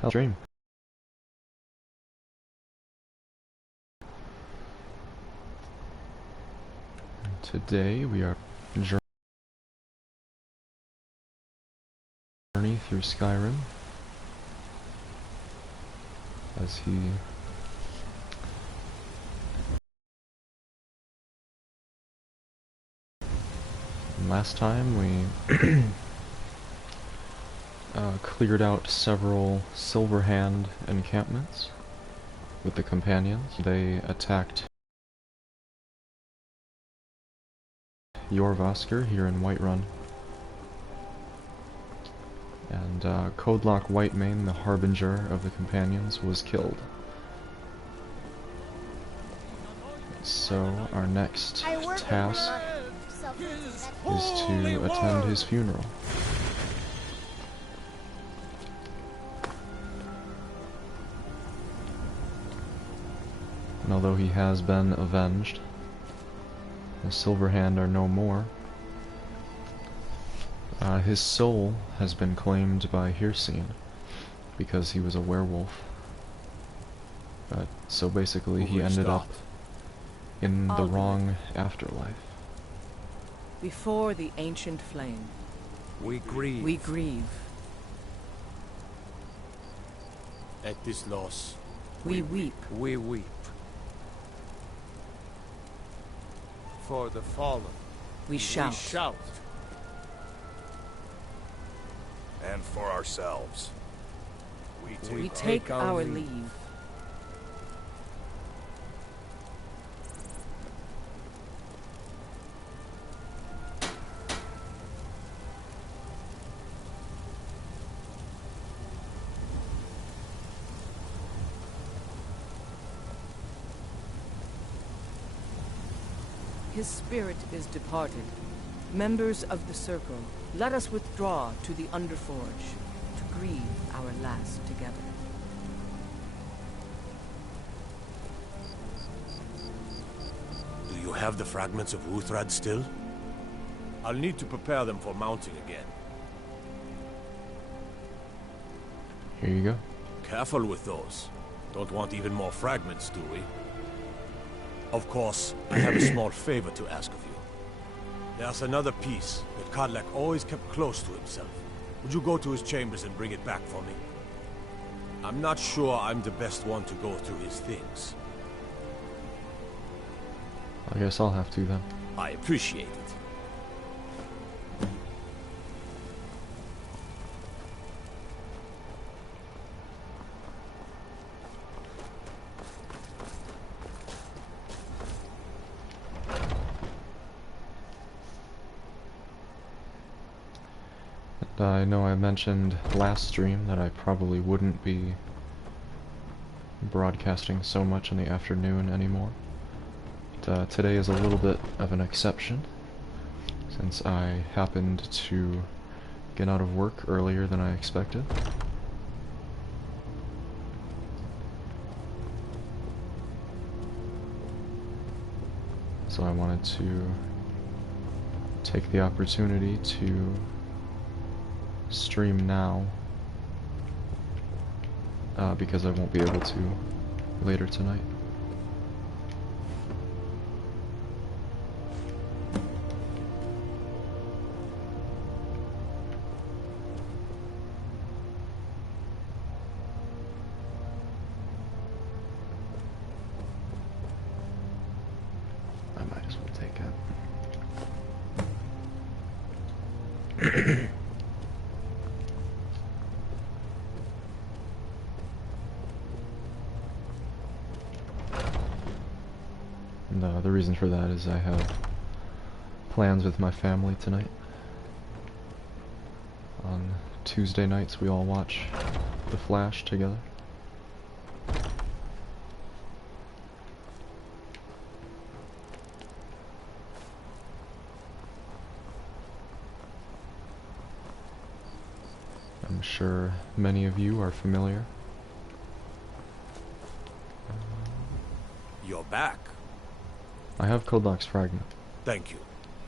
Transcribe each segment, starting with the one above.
How's dream? Today we are journey through Skyrim as he last time we cleared out several Silverhand encampments with the companions. They attacked Jorvaskr here in Whiterun, and Codelock Whitemane, the harbinger of the companions, was killed. So our next task is to attend his funeral. And although he has been avenged, the Silverhand are no more. His soul has been claimed by Hircine because he was a werewolf. So basically he ended up in the wrong afterlife. Before the ancient flame, we grieve. We grieve. At this loss, we weep. We weep. For the fallen, we shout. We shout. And for ourselves, we take our leave. His spirit is departed. Members of the Circle, let us withdraw to the Underforge to grieve our last together. Do you have the fragments of Uthrad still? I'll need to prepare them for mounting again. Here you go. Careful with those. Don't want even more fragments, do we? Of course, I have a small favor to ask of you. There's another piece that Kadlak always kept close to himself. Would you go to his chambers and bring it back for me? I'm not sure I'm the best one to go through his things. I guess I'll have to then. I appreciate it. I know I mentioned last stream that I probably wouldn't be broadcasting so much in the afternoon anymore. But, today is a little bit of an exception, since I happened to get out of work earlier than I expected. So I wanted to take the opportunity to stream now, because I won't be able to later tonight. I might as well take it. The reason for that is I have plans with my family tonight. On Tuesday nights we all watch The Flash together. I'm sure many of you are familiar. You're back. I have Codelock's fragment. Thank you.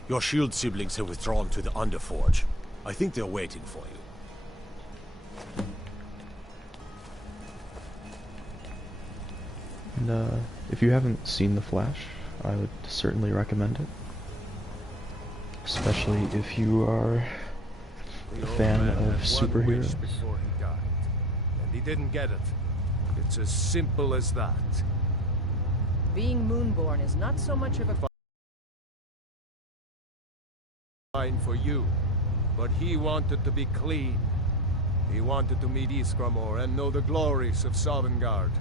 Your shield siblings have withdrawn to the Underforge. I think they're waiting for you. And if you haven't seen The Flash, I would certainly recommend it. Especially if you are a fan of superheroes. Before he died, and he didn't get it. It's as simple as that. Being Moonborn is not so much of a... Fine for you, but he wanted to be clean. He wanted to meet Iskramor and know the glories of Sovngarde.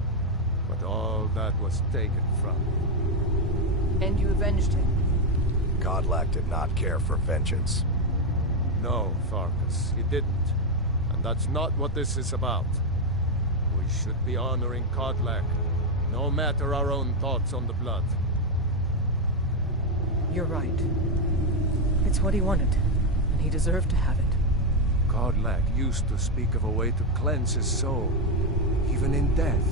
But all that was taken from him. And you avenged him. Kodlak did not care for vengeance. No, Farkas, he didn't. And that's not what this is about. We should be honoring Kodlak, no matter our own thoughts on the blood. You're right. It's what he wanted, and he deserved to have it. Kodlak used to speak of a way to cleanse his soul, even in death.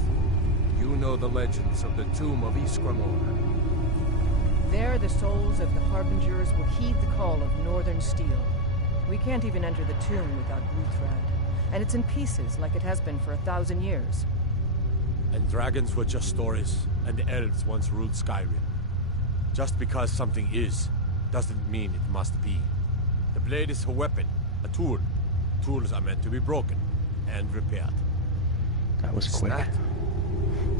You know the legends of the tomb of Iskramor. There, the souls of the Harbingers will heed the call of Northern Steel. We can't even enter the tomb without Wuthrad, and it's in pieces like it has been for 1,000 years. And dragons were just stories, and the elves once ruled Skyrim. Just because something is, doesn't mean it must be. The blade is a weapon, a tool. Tools are meant to be broken and repaired. That was quick.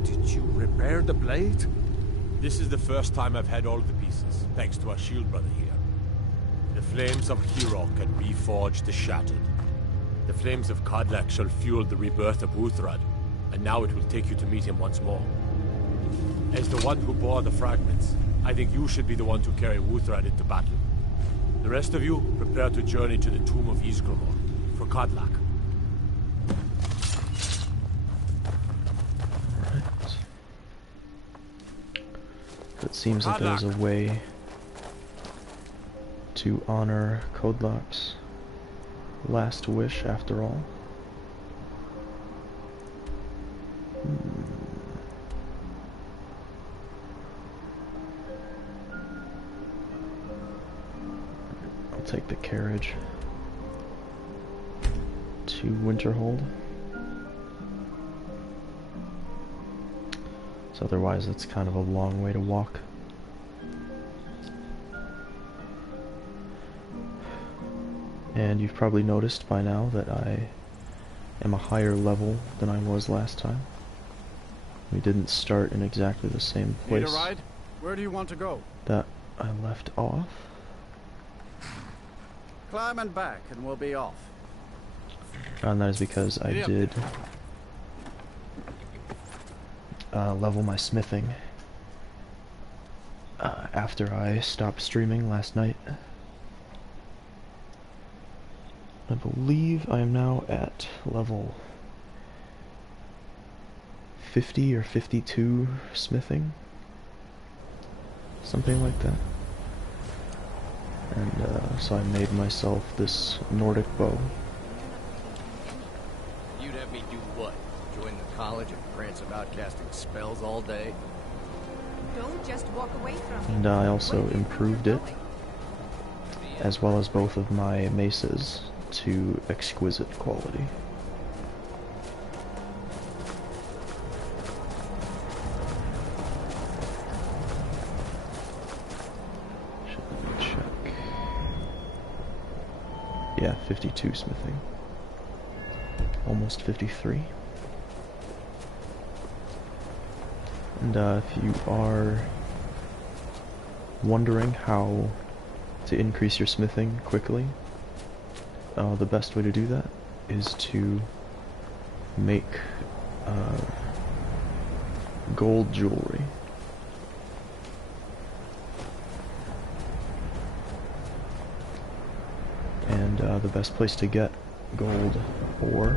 Did you repair the blade? This is the first time I've had all the pieces, thanks to our shield brother here. The flames of Hero can reforge the shattered. The flames of Kodlak shall fuel the rebirth of Wuthrad, and now it will take you to meet him once more. As the one who bore the fragments, I think you should be the one to carry Wuthrad into battle. The rest of you, prepare to journey to the tomb of Ysgramor, for Kodlak. Alright. It seems like there's a way to honor Kodlak's last wish after all. I'll take the carriage to Winterhold. So otherwise it's kind of a long way to walk. And you've probably noticed by now that I am a higher level than I was last time. We didn't start in exactly the same place. Need a ride? Where do you want to go? That I left off. Climb and back and we'll be off. And that is because I did level my smithing after I stopped streaming last night. I believe I am now at level 50 or 52 smithing. Something like that. And so I made myself this Nordic bow. You'd have me do what? Join the college and prance about casting spells all day? Don't just walk away from me. And I also improved it, as well as both of my maces, to exquisite quality. Should check. Yeah, 52 smithing. Almost 53. And if you are wondering how to increase your smithing quickly, the best way to do that is to make gold jewelry. And the best place to get gold ore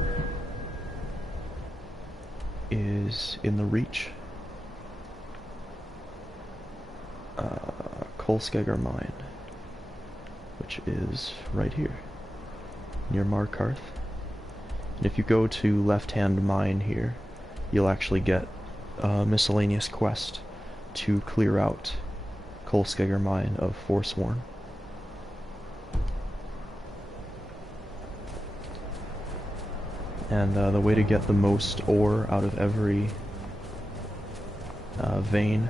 is in the Reach. Kolskegger Mine, which is right here, near Markarth. And if you go to left-hand mine here, you'll actually get a miscellaneous quest to clear out Kolskegger Mine of Forsworn. And the way to get the most ore out of every vein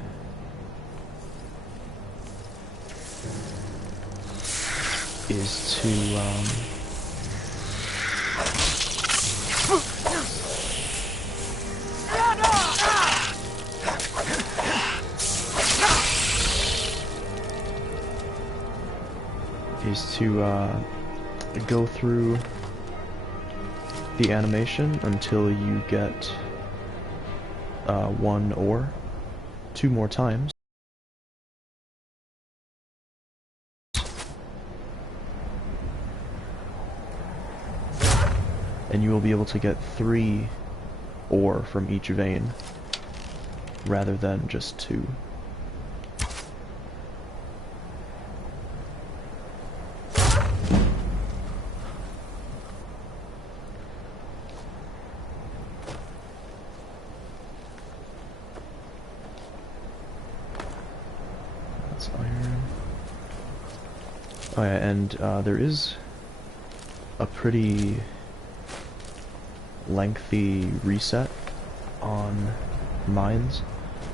is to go through the animation until you get one ore 2 more times. And you will be able to get 3 ore from each vein, rather than just 2. That's iron. Oh yeah, and there is a pretty lengthy reset on mines.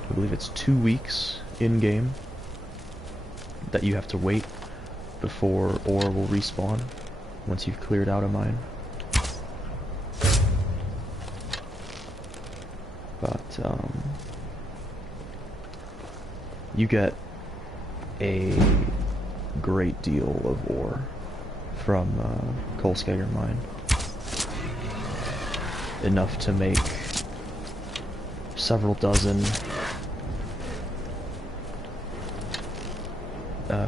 I believe it's 2 weeks in-game that you have to wait before ore will respawn once you've cleared out a mine. But you get a great deal of ore from Skyrim mine. Enough to make several dozen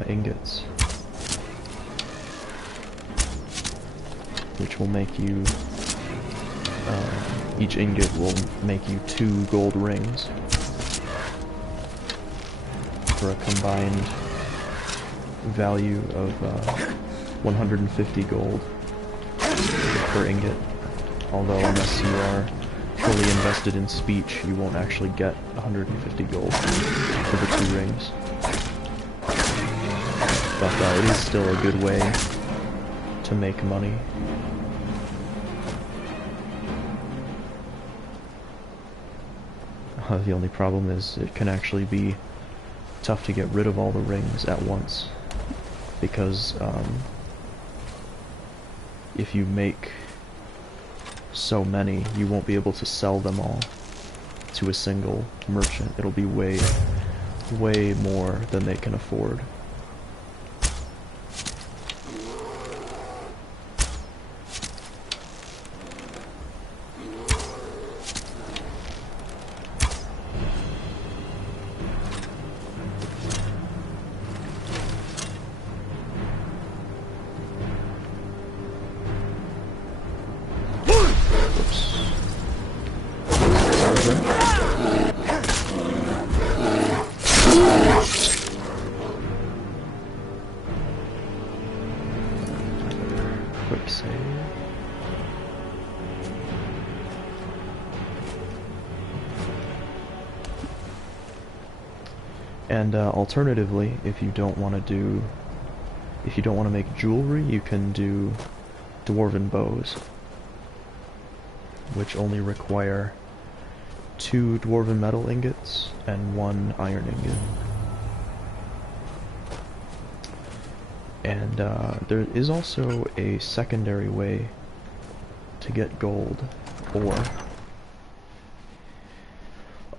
ingots, which will make you, each ingot will make you 2 gold rings for a combined value of 150 gold per ingot. Although unless you are fully invested in speech, you won't actually get 150 gold for the 2 rings. But it is still a good way to make money. The only problem is it can actually be tough to get rid of all the rings at once, because if you make so many, you won't be able to sell them all to a single merchant. It'll be way more than they can afford. Quick save. And alternatively, if you don't want to make jewelry, you can do dwarven bows, which only require 2 dwarven metal ingots and 1 iron ingot. And there is also a secondary way to get gold ore,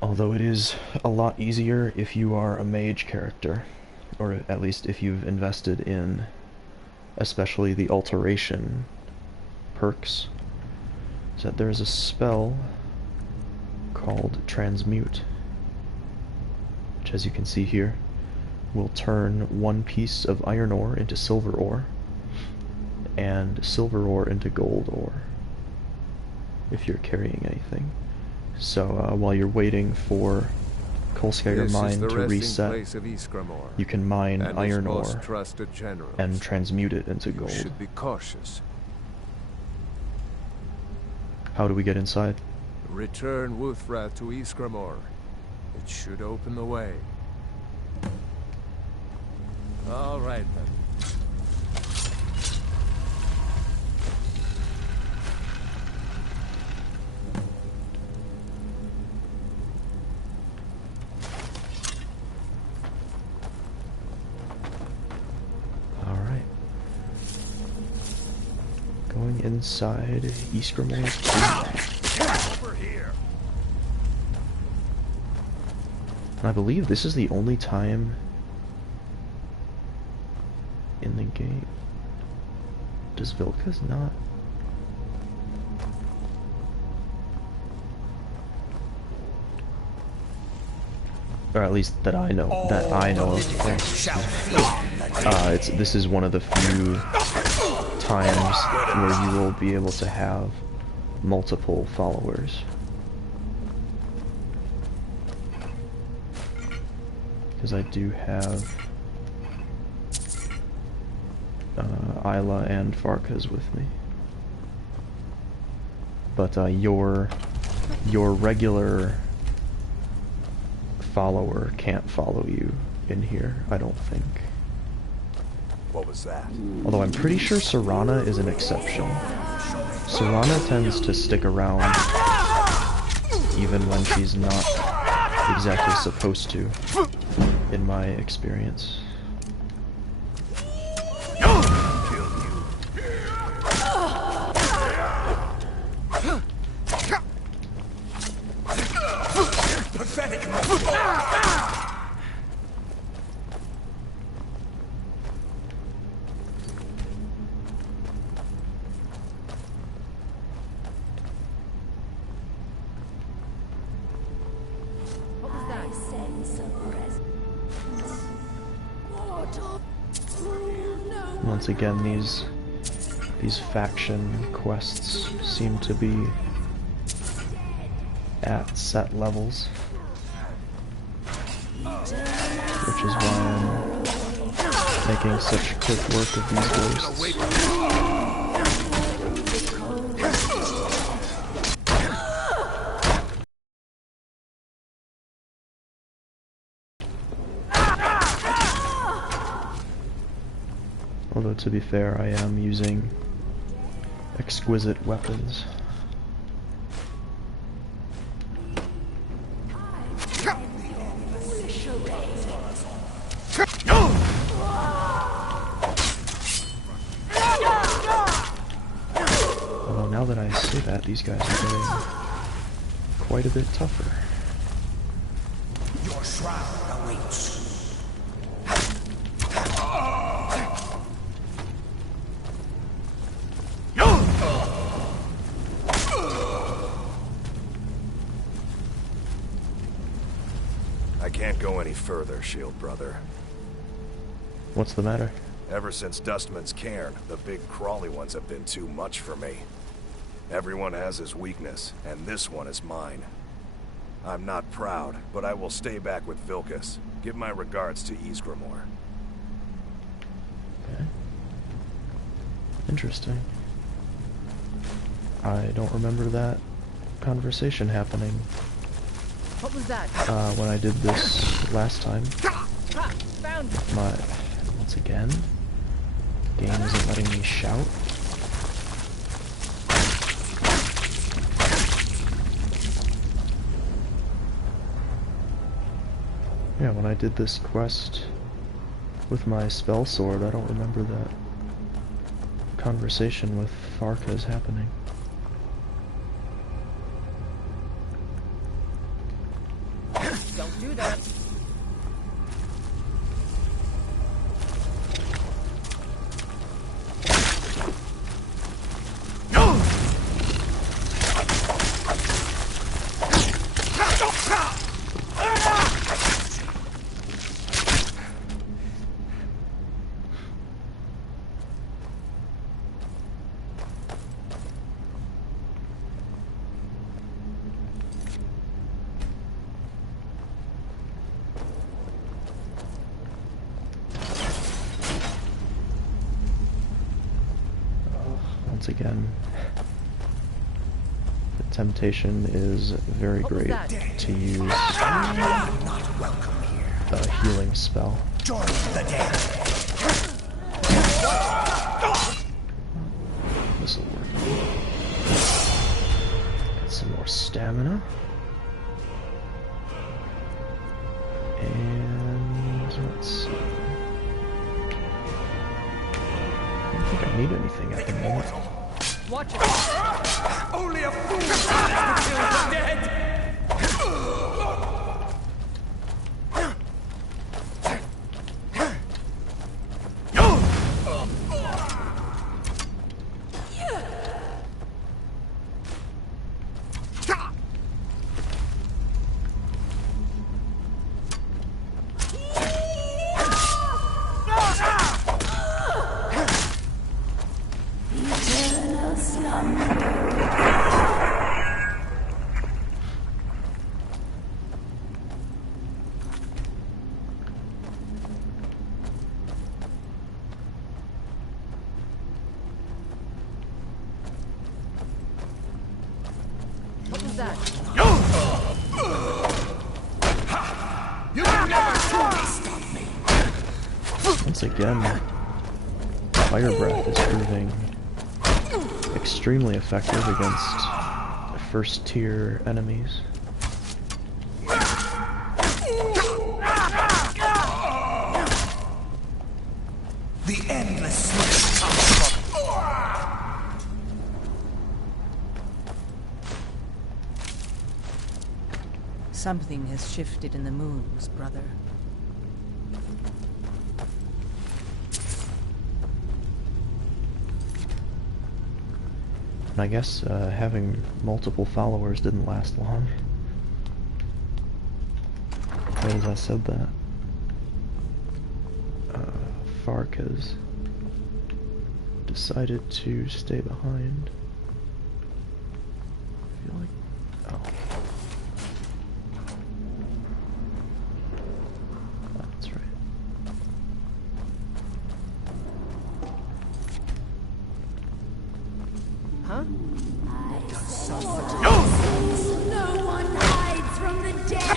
although it is a lot easier if you are a mage character, or at least if you've invested in especially the alteration perks. So there's a spell called Transmute, which, as you can see here, will turn 1 piece of iron ore into silver ore, and silver ore into gold ore, if you're carrying anything. So while you're waiting for Skyrim mine to reset, you can mine iron ore and transmute it into gold. You should be cautious. How do we get inside? Return Wuthra to Iskramor. It should open the way. All right then. inside Ysgramor's tomb. Over here. And I believe this is the only time in the game. Does Vilkas not? Or at least that I know of. This is one of the few times where you will be able to have multiple followers. Because I do have Isla and Farkas with me. But your regular follower can't follow you in here, I don't think. What was that? Although I'm pretty sure Serana is an exception. Serana tends to stick around even when she's not exactly supposed to, in my experience. Once again, these faction quests seem to be at set levels, which is why I'm making such quick work of these ghosts. Although, to be fair, I am using exquisite weapons. Although, now that I say that, these guys are getting quite a bit tougher. Your shroud awaits. I can't go any further, Shield Brother. What's the matter? Ever since Dustman's cairn, the big crawly ones have been too much for me. Everyone has his weakness, and this one is mine. I'm not proud, but I will stay back with Vilkas. Give my regards to Ysgramor. Okay. Interesting. I don't remember that conversation happening. What was that? When I did this last time. Ha! Found it. Once again, game isn't letting me shout. Yeah, when I did this quest with my spell sword, I don't remember that conversation with Farkas happening. Don't do that. Once again, the temptation is very great to use a healing spell. Join the dead. This'll work. Get some more stamina. And let's see. I don't think I need anything at the moment. Watch it. Only a fool can kill the dead! What was that? You will never truly stop me! Once again, Fire Breath is proving extremely effective against first-tier enemies. The endless switch comes from... Something has shifted in the moons, brother. And I guess having multiple followers didn't last long. Right as I said that, Fark has decided to stay behind. I feel like... oh. That's right. Huh? No one hides from the dead!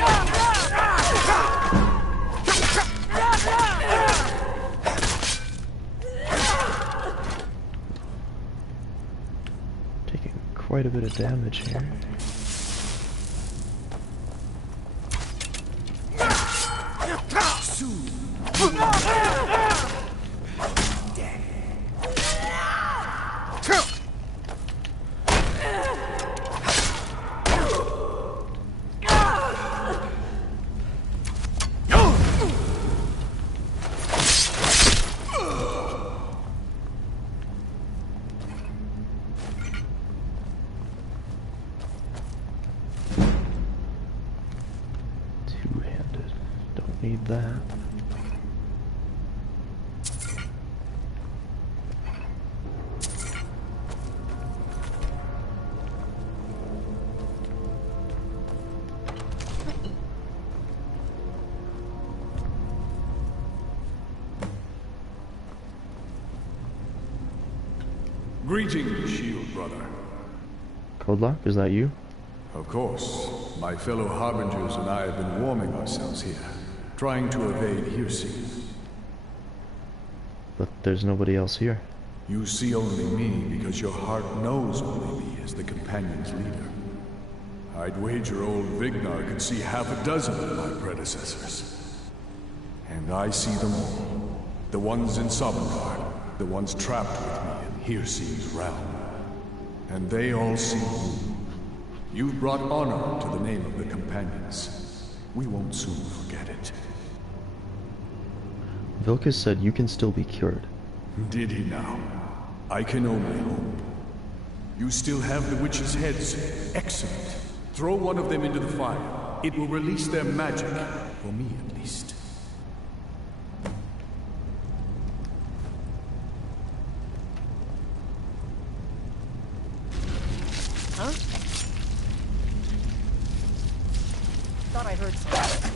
Taking quite a bit of damage here. Two-handed. Don't need that. Greetings, shield brother. Codelock, is that you? Of course. My fellow Harbingers and I have been warming ourselves here, trying to evade hearsay. But there's nobody else here. You see only me because your heart knows only me as the Companion's leader. I'd wager old Vignar could see half a dozen of my predecessors. And I see them all. The ones in Sovngarde, the ones trapped with me in Hearse's realm. And they all see you. You've brought honor to the name of the Companions. We won't soon forget it. Vilkas said you can still be cured. Did he now? I can only hope. You still have the witches' heads. Excellent. Throw one of them into the fire. It will release their magic. For me, at least. Huh? Thought I heard something.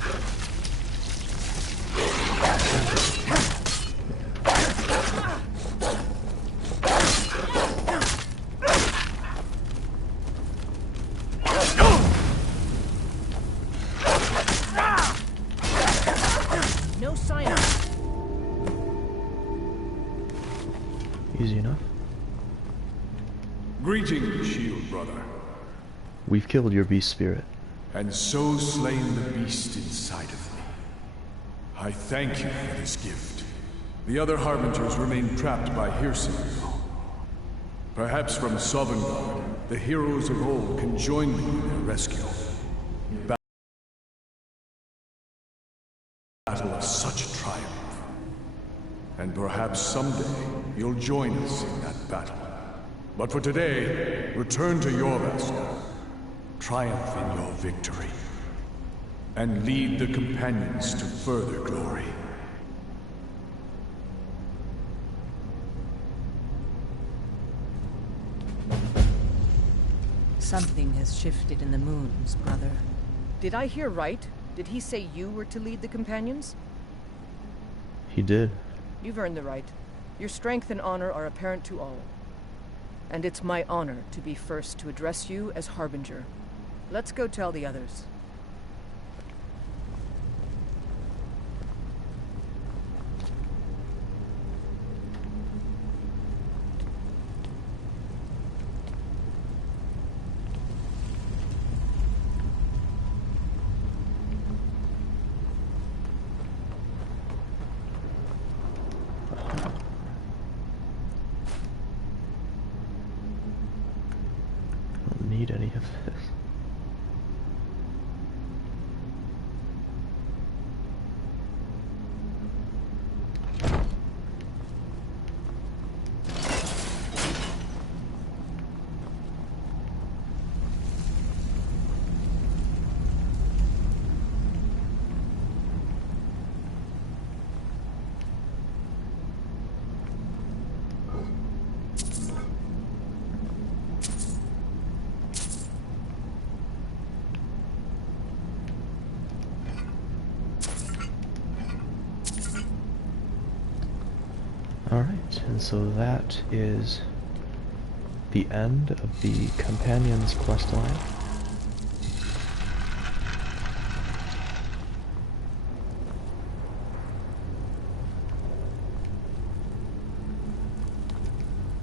No sign of it. Easy enough. Greetings, shield brother. We've killed your beast spirit. And so slain the beast inside of me. I thank you for this gift. The other Harbingers remain trapped by Hearsay. Perhaps from Sovngarde, the heroes of old can join me in their rescue. Battle of such triumph. And perhaps someday you'll join us in that battle. But for today, return to your Jorvaskr, triumph in your victory, and lead the companions to further glory. Something has shifted in the moons, brother. Did I hear right? Did he say you were to lead the companions? He did. You've earned the right. Your strength and honor are apparent to all. And it's my honor to be first to address you as Harbinger. Let's go tell the others. Need any of this. Alright, and so that is the end of the Companion's questline.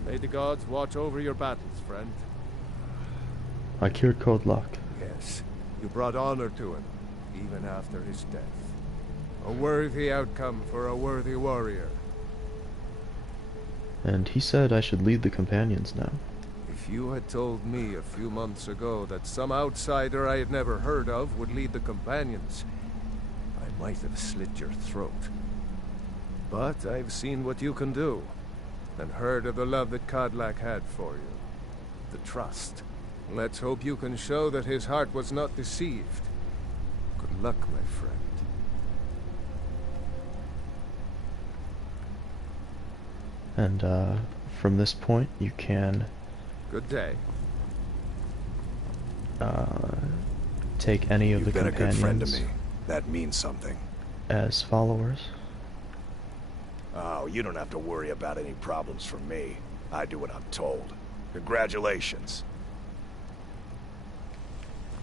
May the gods watch over your battles, friend. I cured Code Lock. Yes, you brought honor to him, even after his death. A worthy outcome for a worthy warrior. And he said I should lead the Companions now. If you had told me a few months ago that some outsider I had never heard of would lead the Companions, I might have slit your throat. But I've seen what you can do, and heard of the love that Kodlak had for you. The trust. Let's hope you can show that his heart was not deceived. Good luck, my friend. And from this point you can Good day. take any of the You've been a good friend to Companions me. That means something. as followers. Oh, you don't have to worry about any problems from me. I do what I'm told. Congratulations.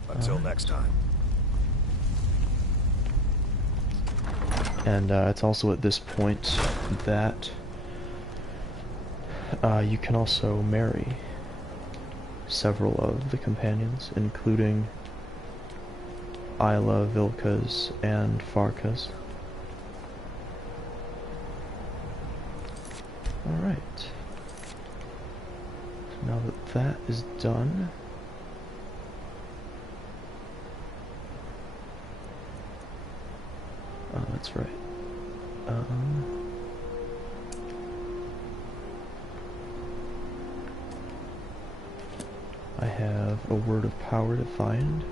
Until next time. And it's also at this point that you can also marry several of the Companions, including Isla, Vilkas, and Farkas. Alright. So now that that is done, oh, that's right. I have a word of power to find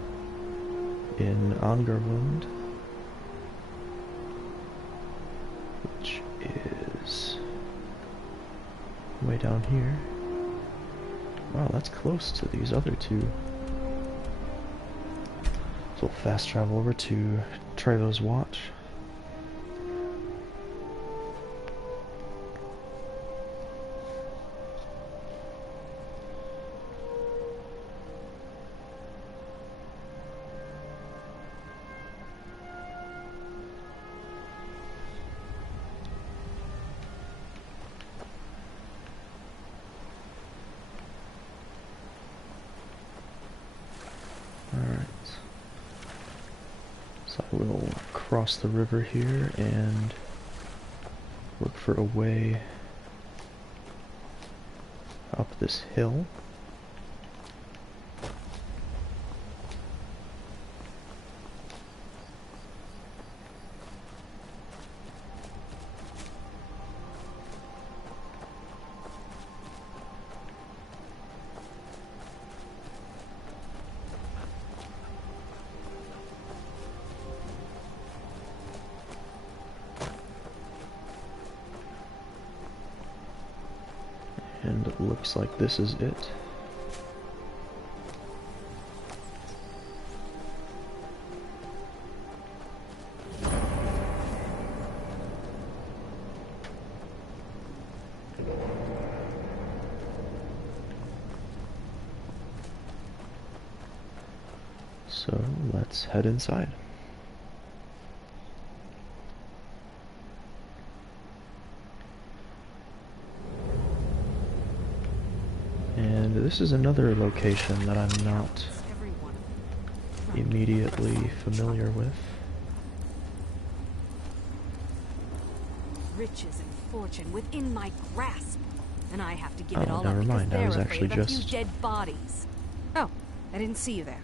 in Angermund, which is way down here. Wow, that's close to these other two. So we'll fast travel over to Trevo's Watch. We'll cross the river here and look for a way up this hill. And it looks like this is it. So let's head inside. And this is another location that I'm not immediately familiar with. Riches and fortune within my grasp, and I have to give it all never up mind. because I was they're actually afraid of a just... few dead bodies. Oh, I didn't see you there.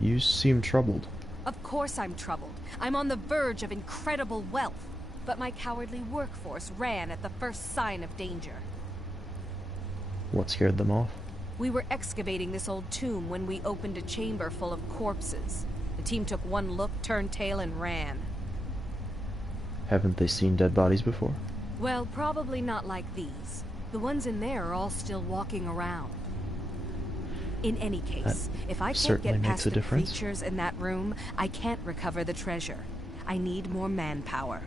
You seem troubled. Of course I'm troubled. I'm on the verge of incredible wealth, but my cowardly workforce ran at the first sign of danger. What scared them off? We were excavating this old tomb when we opened a chamber full of corpses. The team took one look, turned tail, and ran. Haven't they seen dead bodies before? Well, probably not like these. The ones in there are all still walking around. In any case, if I can't get past the creatures in that room, I can't recover the treasure. I need more manpower.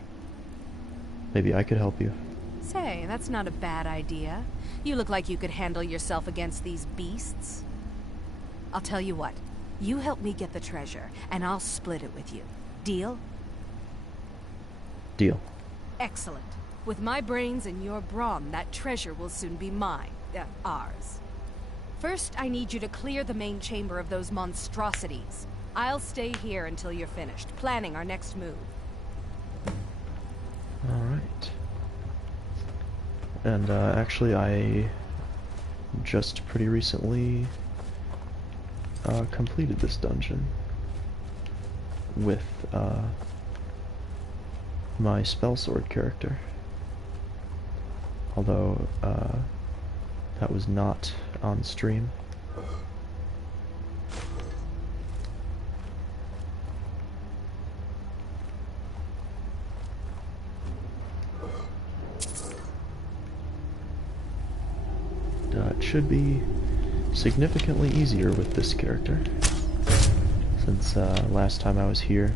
Maybe I could help you. Say, that's not a bad idea. You look like you could handle yourself against these beasts. I'll tell you what. You help me get the treasure, and I'll split it with you. Deal? Deal. Excellent. With my brains and your brawn, that treasure will soon be mine. Ours. First, I need you to clear the main chamber of those monstrosities. I'll stay here until you're finished, planning our next move. Alright. And actually I just pretty recently completed this dungeon with my spellsword character. Although that was not on stream. It should be significantly easier with this character, since last time I was here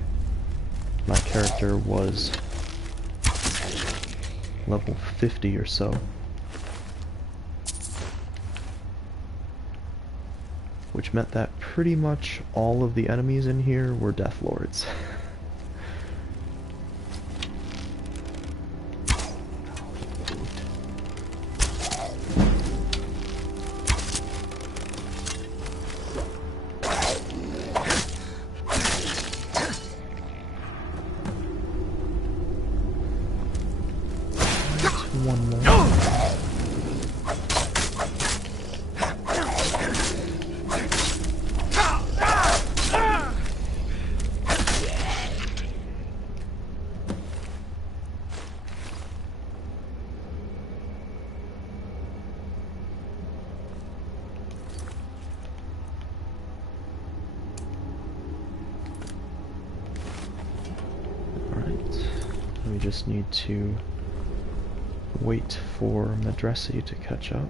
my character was level 50 or so, which meant that pretty much all of the enemies in here were Death Lords. One more. We just need to wait for Madrasi to catch up.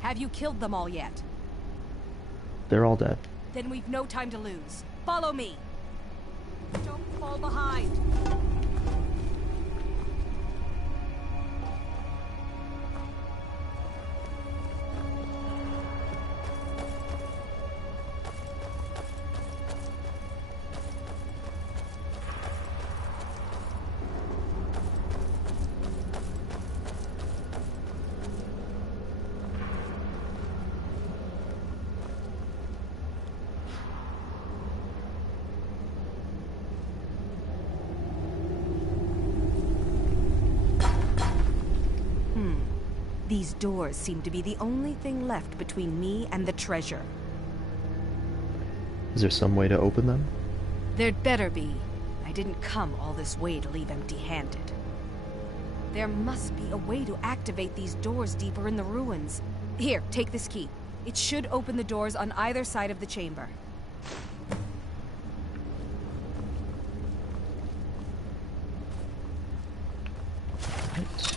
Have you killed them all yet? They're all dead. Then we've no time to lose. Follow me. Don't fall behind. These doors seem to be the only thing left between me and the treasure. Is there some way to open them? There'd better be. I didn't come all this way to leave empty-handed. There must be a way to activate these doors deeper in the ruins. Here, take this key. It should open the doors on either side of the chamber. Right.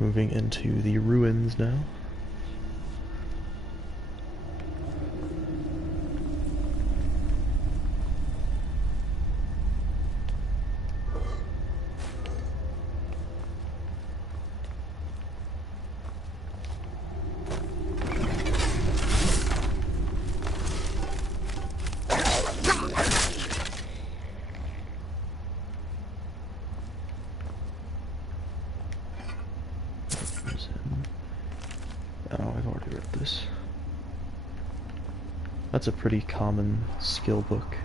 Moving into the ruins now. Oh, I've already read this. That's a pretty common skill book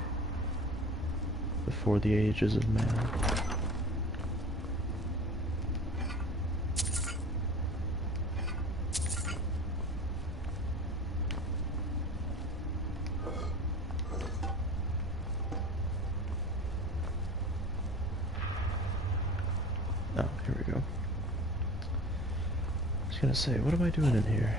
before the ages of man. Oh, here we go. I was gonna say, what am I doing in here?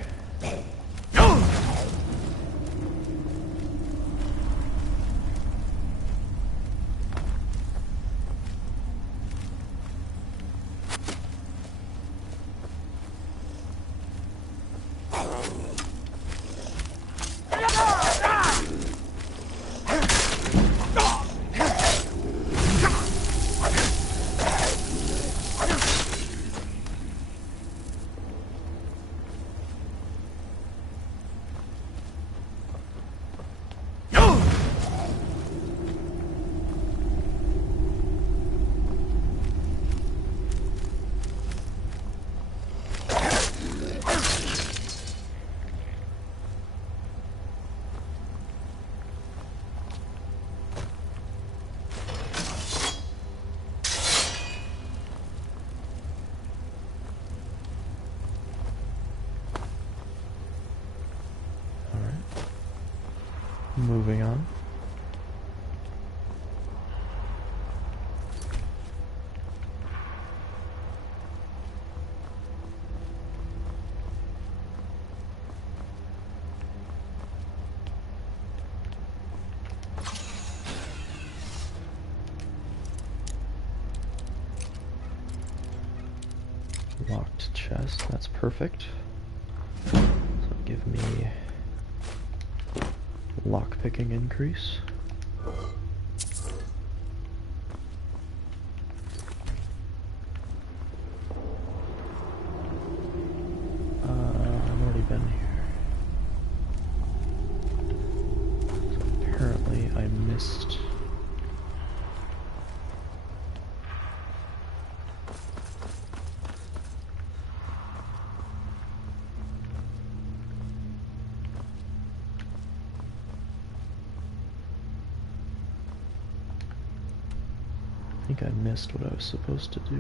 Moving on. Locked chest, that's perfect. So give me lockpicking increase. I've already been here. So apparently I missed. I think I missed what I was supposed to do.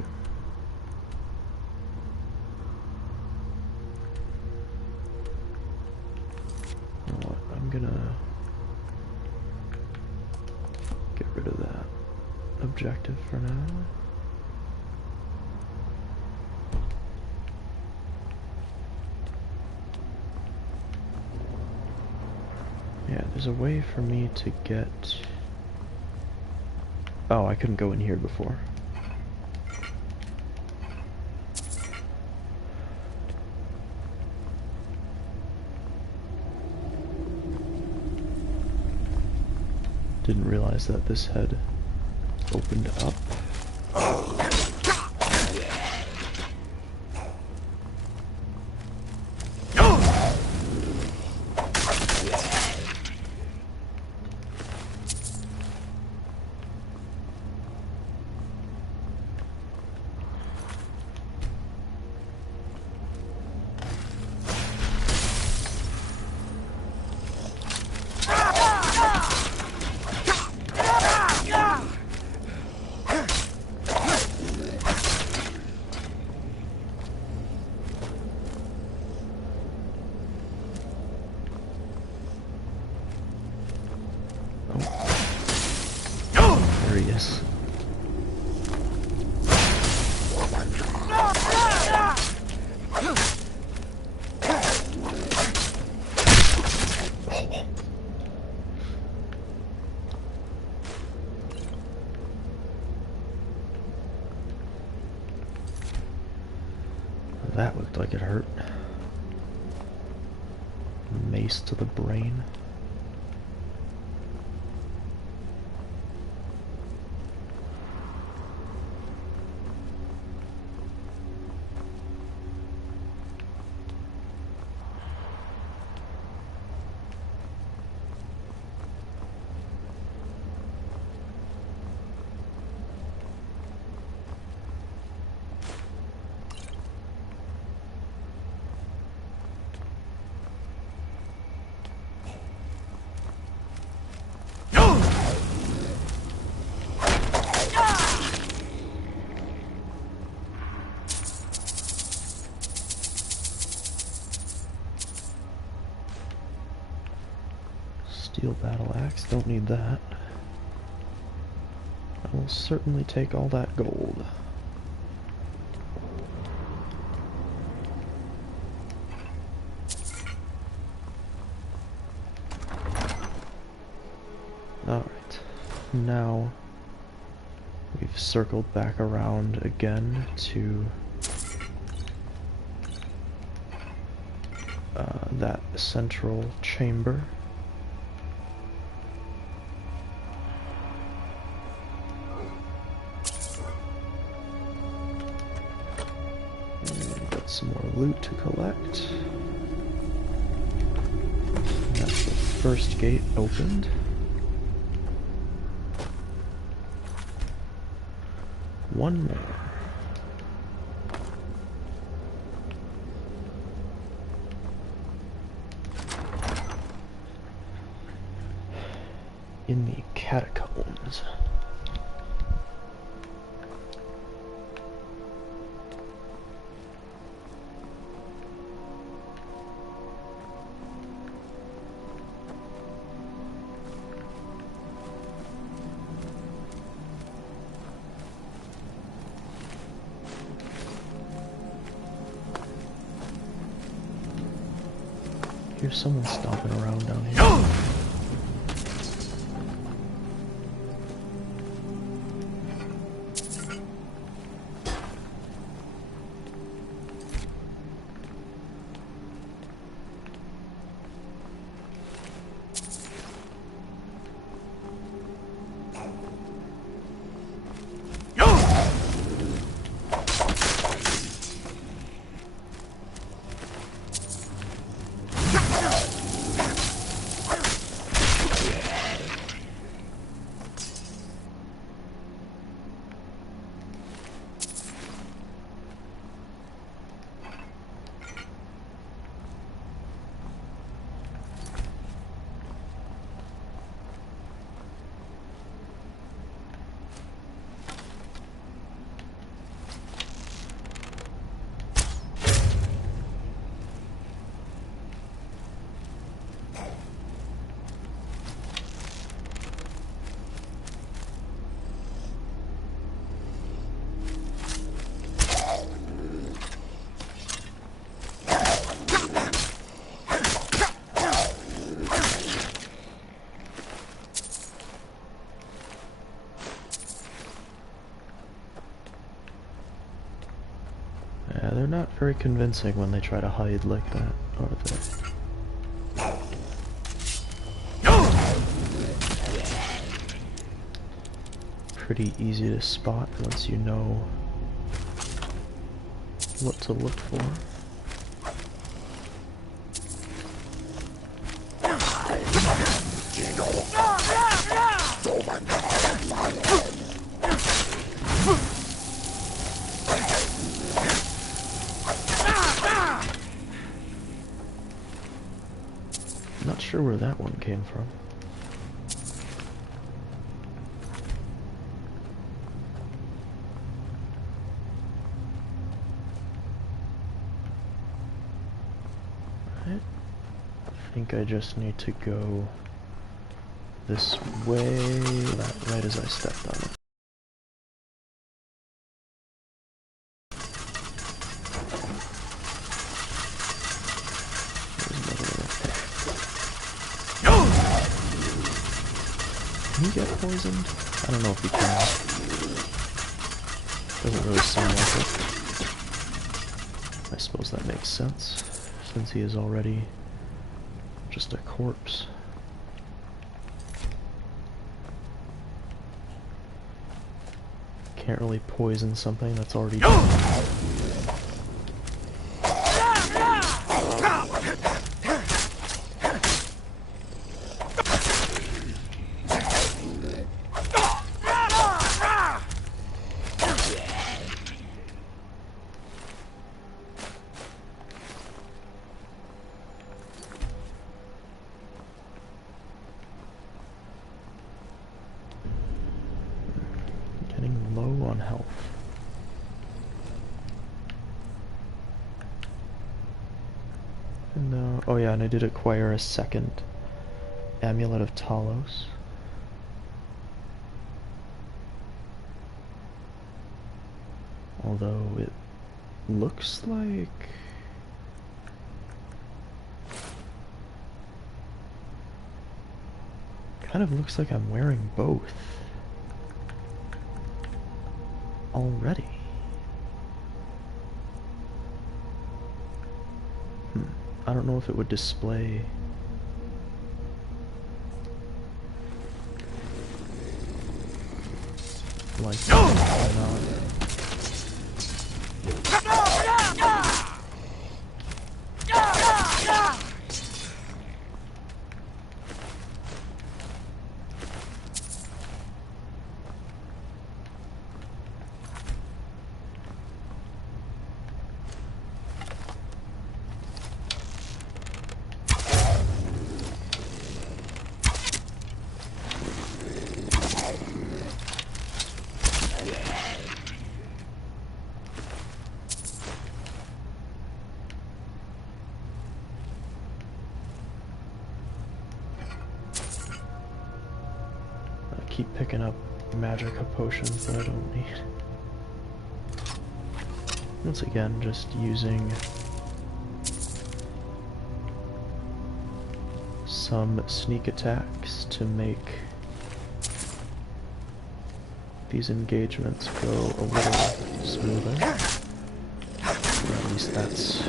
You know what? I'm gonna get rid of that objective for now. Yeah, there's a way for me to get... Oh, I couldn't go in here before. Didn't realize that this had opened up. There he is. That looked like it hurt. Mace to the brain. Steel battle axe, don't need that. I will certainly take all that gold. Alright, now we've circled back around again to that central chamber. And got some more loot to collect. And that's the first gate opened. One more. In the catacombs. Here's someone stomping around down here. Yeah, they're not very convincing when they try to hide like that, are they? Pretty easy to spot once you know what to look for. Not sure where that one came from. Right. I think I just need to go this way, right as I stepped on it. Can he get poisoned? I don't know if he can. Doesn't really sound like it. I suppose that makes sense, since he is already just a corpse. Can't really poison something that's already dead. Oh yeah, and I did acquire a second Amulet of Talos. Although it looks like... kind of looks like I'm wearing both already. I don't know if it would display like that or not. Keep picking up magica potions that I don't need. Once again, just using some sneak attacks to make these engagements go a little smoother. Or at least that's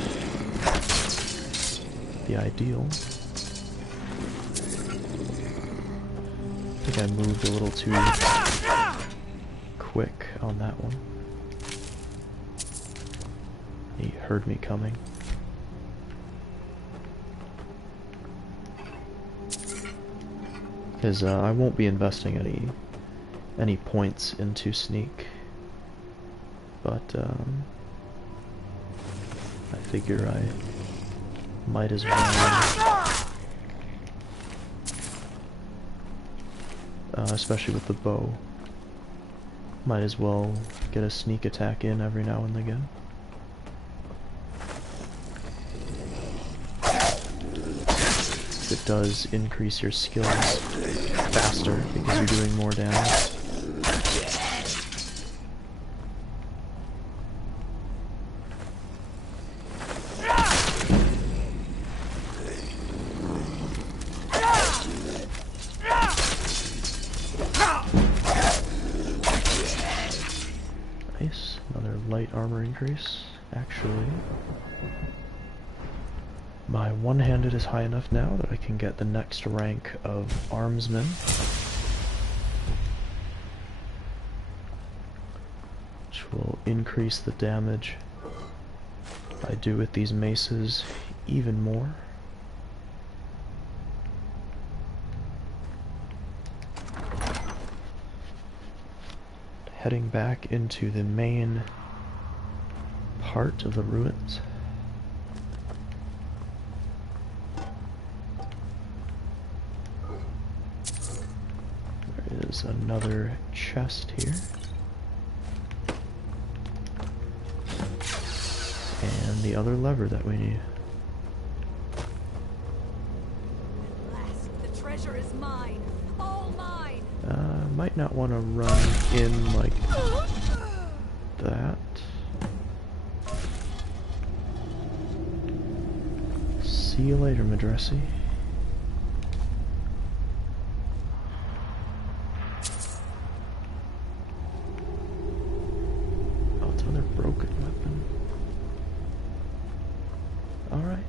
the ideal. I think I moved a little too quick on that one. He heard me coming. Because I won't be investing any points into sneak, but I figure I might as well. Especially with the bow. Might as well get a sneak attack in every now and again. It does increase your skills faster because you're doing more damage. Nice, another light armor increase. Actually, my one-handed is high enough now that I can get the next rank of armsman. Which will increase the damage I do with these maces even more. Heading back into the main part of the ruins. There is another chest here. And the other lever that we need. At last, the treasure is mine. All might not want to run in like that. See you later, Madrassi. Oh, it's another broken weapon. Alright.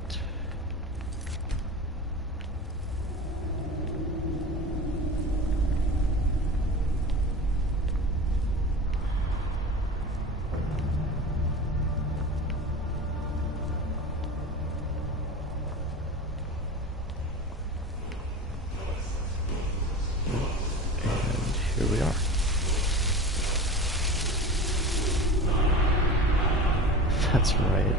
Here we are. That's right.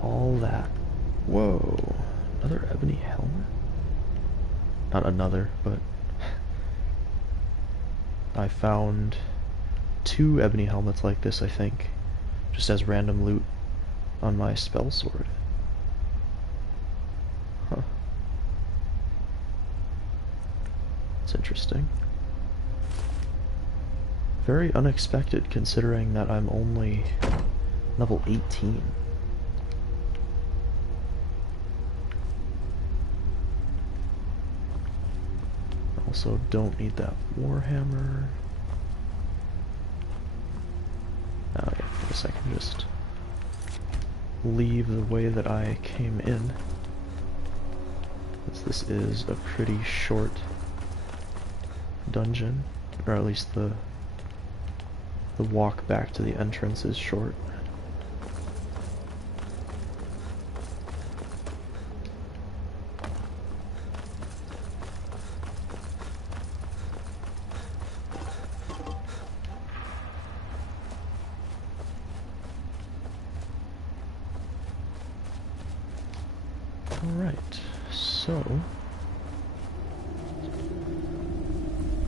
All that. Whoa. Another ebony helmet? Not another, but I found 2 ebony helmets like this, I think, just as random loot on my spell sword. Huh. That's interesting. Very unexpected considering that I'm only level 18. Also don't need that warhammer. Oh yeah, I guess I can just leave the way that I came in. Since this is a pretty short dungeon, or at least the walk back to the entrance is short. Alright, so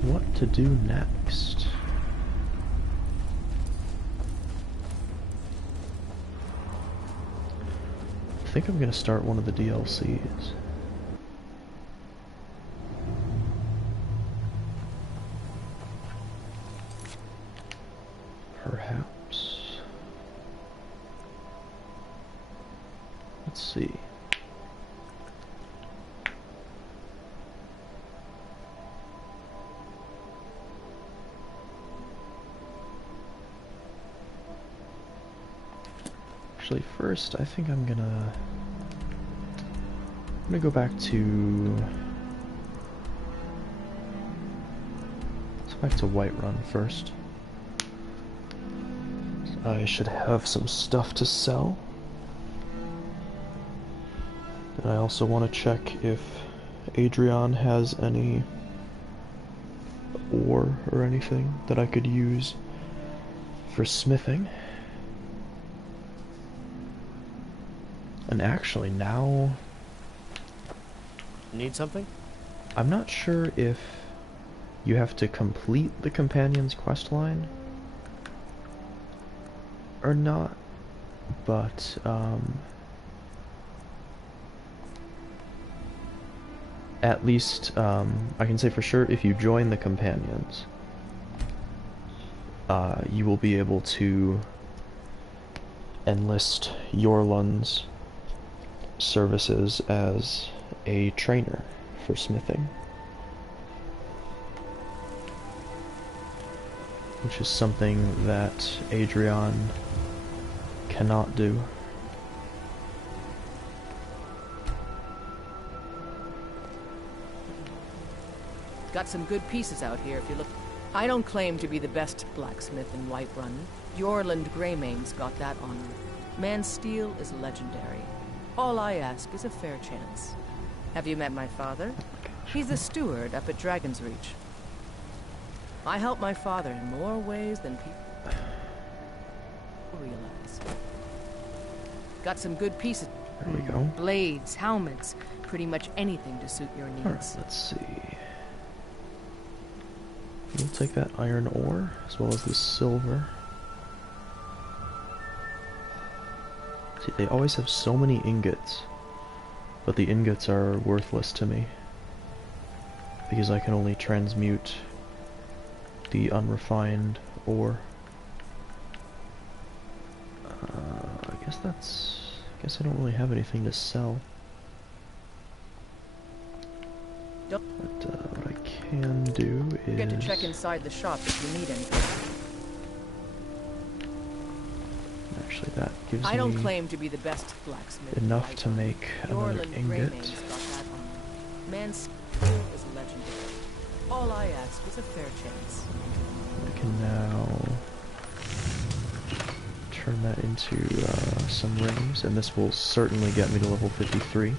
what to do next? I think I'm gonna start one of the DLCs. Perhaps. Let's see. Actually, first, I think I'm gonna go back to Whiterun first. I should have some stuff to sell. And I also want to check if Adrian has any ore or anything that I could use for smithing. And actually now... Need something? I'm not sure if you have to complete the companion's questline or not, but at least I can say for sure if you join the companions, you will be able to enlist Yorlun's services as a trainer for smithing, which is something that Adrian cannot do. Got some good pieces out here if you look. I don't claim to be the best blacksmith in Whiterun. Yorland Greymane's got that honor. Man's steel is legendary. All I ask is a fair chance. Have you met my father? He's the steward up at Dragon's Reach. I help my father in more ways than people realize. Got some good pieces. There we go. Blades, helmets, pretty much anything to suit your needs. Alright, let's see. We'll take that iron ore as well as the silver. See, they always have so many ingots, but the ingots are worthless to me because I can only transmute the unrefined ore. I guess I don't really have anything to sell. But what I can do is... Get to check inside the shop if you need anything. Actually, that gives I don't me claim to be the best blacksmith. enough to make another ingot. Man's skill is legendary. All I ask is a fair chance. I can now turn that into some rings, and this will certainly get me to level 53.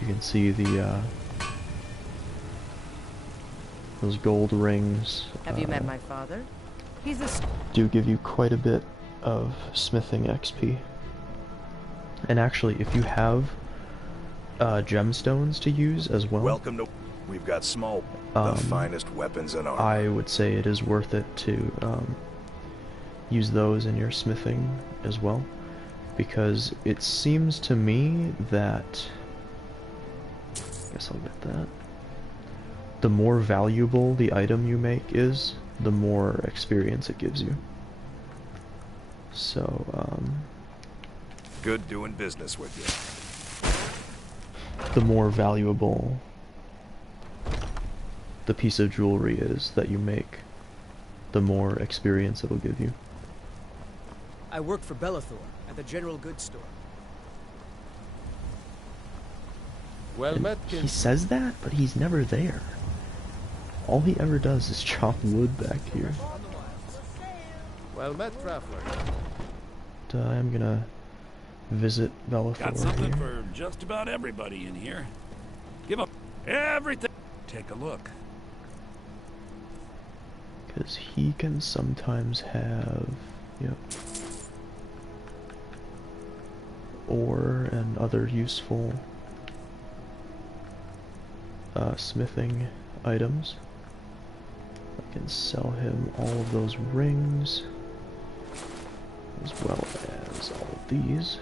You can see the those gold rings. Have you met my father? He's a do give you quite a bit of smithing XP. And actually, if you have gemstones to use as well, welcome to. We've got small, the finest weapons in armor. I would say it is worth it to use those in your smithing as well, because it seems to me that, I guess I'll get that, the more valuable the item you make is, the more experience it gives you. So, good doing business with you. The more valuable the piece of jewelry is that you make, the more experience it'll give you. I work for Bellathor at the general goods store. Well met, he says that, but he's never there. All he ever does is chop wood back here. Well met, traveler. I'm gonna visit Bellathor. Got something here. for just about everybody in here. Give up everything. Take a look. Because he can sometimes have, yep, ore and other useful smithing items. I can sell him all of those rings, as well as all of these.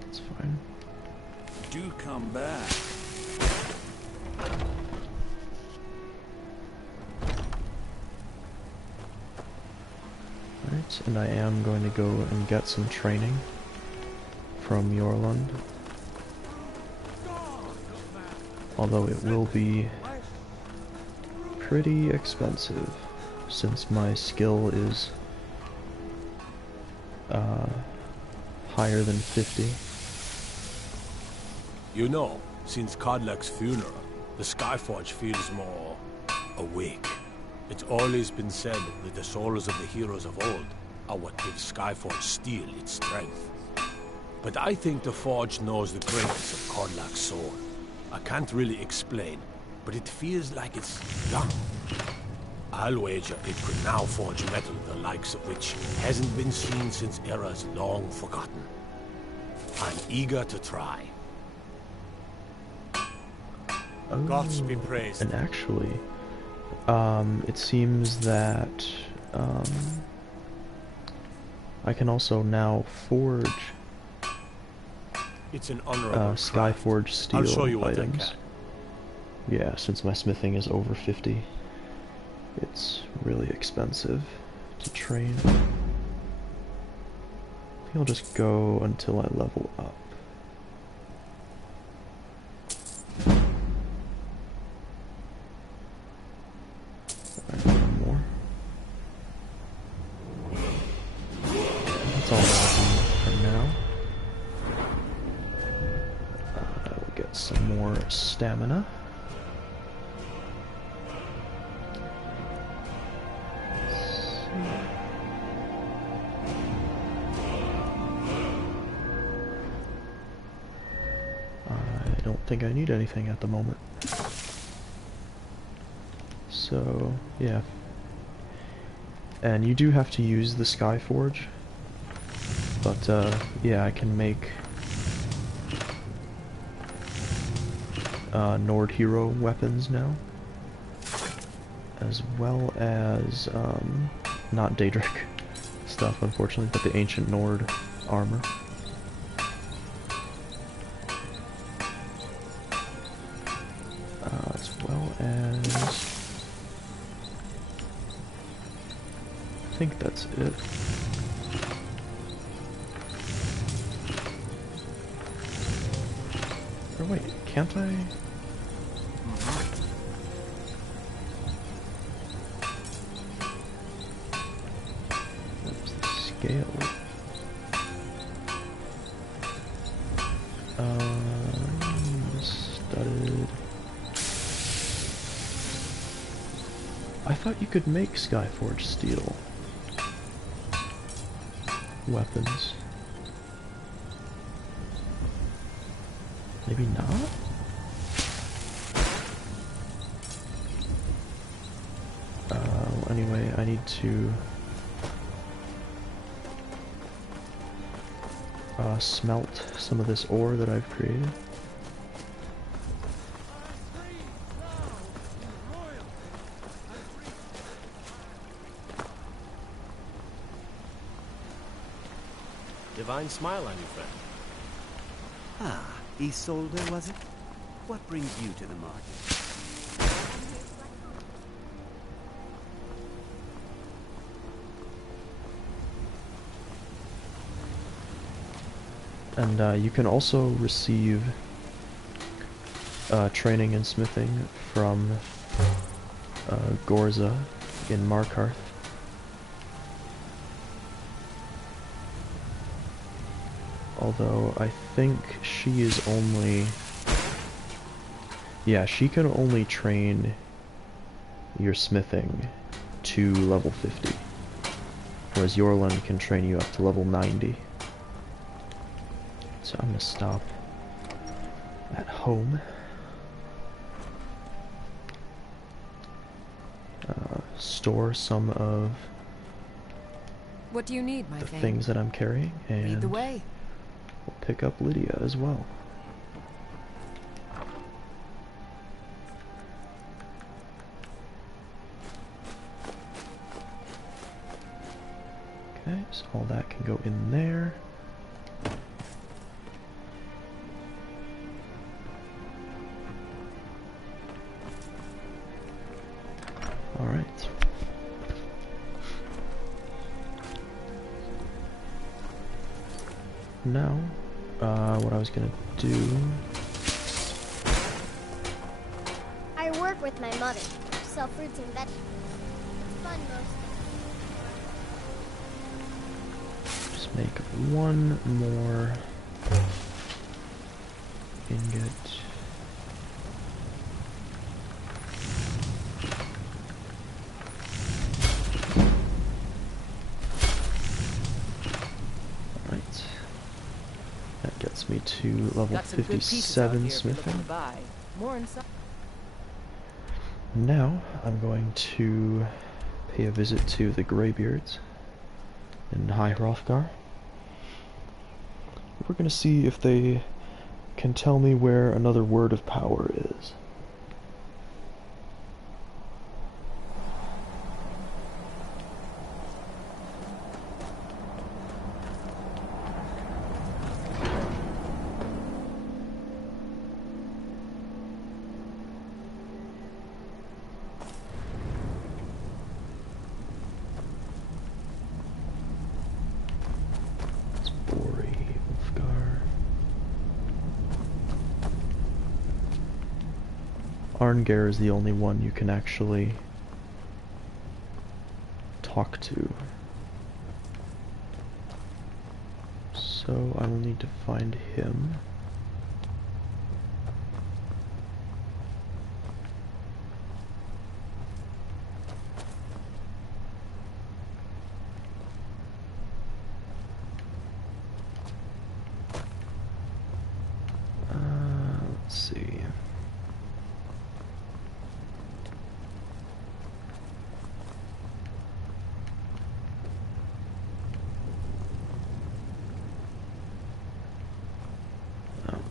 That's fine. Do come back. Alright, and I am going to go and get some training from Yorlund. Although it will be pretty expensive, since my skill is higher than 50. You know, since Kodlak's funeral, the Skyforge feels more awake. It's always been said that the souls of the heroes of old are what gives Skyforge steel its strength. But I think the Forge knows the greatness of Kodlak's soul. I can't really explain, but it feels like it's young. I'll wager it could now forge metal the likes of which hasn't been seen since eras long forgotten. I'm eager to try. Oh, Gods be praised. And actually, it seems that I can also now forge it's an honorable Skyforge steel I'll show you what I items. can. Yeah, since my smithing is over 50, it's really expensive to train. I think I'll just go until I level up. Alright, one more. That's all I need for now. I will get some more stamina. I don't think I need anything at the moment. So, yeah. And you do have to use the Skyforge. But, yeah, I can make Nord hero weapons now. As well as, not Daedric stuff, unfortunately, but the ancient Nord armor. As well as... I think that's it. Or wait, can't I? Where's the scale? Studded. I thought you could make Skyforge steel weapons. Maybe not? Well, anyway, I need to smelt some of this ore that I've created. Divine smile on you, friend. Ah, Isolde, was it? What brings you to the market? And you can also receive training in smithing from Gorza in Markarth. Although I think she is only... Yeah, she can only train your smithing to level 50. Whereas Yorlin can train you up to level 90. So I'm gonna stop at home. Store some of what do you need, my the Thane? things that I'm carrying, and lead the way. We'll pick up Lydia as well. Okay, so all that can go in there. Alright. Now, what I was gonna do... I work with my mother, sell fruits and vegetables. It's fun mostly. Just make one more ingot. Alright. That gets me to level 57 smithing. Now, I'm going to pay a visit to the Greybeards in High Hrothgar. We're going to see if they can tell me where another word of power is. Arngeir is the only one you can actually talk to. So I will need to find him. Let's see.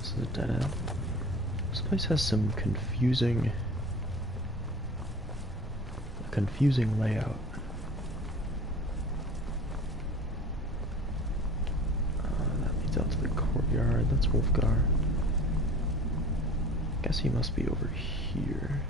This is a dead end. This place has some confusing layout. That leads out to the courtyard. That's Wolfgar. Guess he must be over here.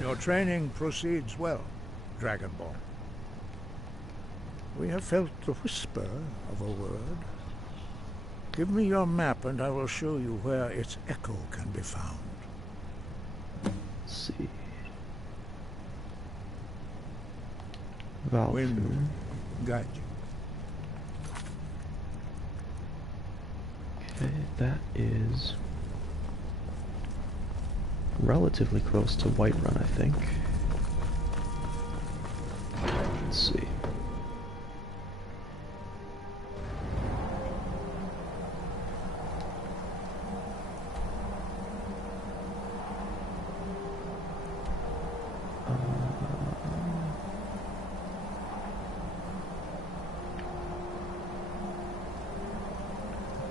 Your training proceeds well, Dragonborn. We have felt the whisper of a word. Give me your map and I will show you where its echo can be found. Let's see. Valve. Wind guide you. Okay, that is relatively close to Whiterun, I think. Let's see.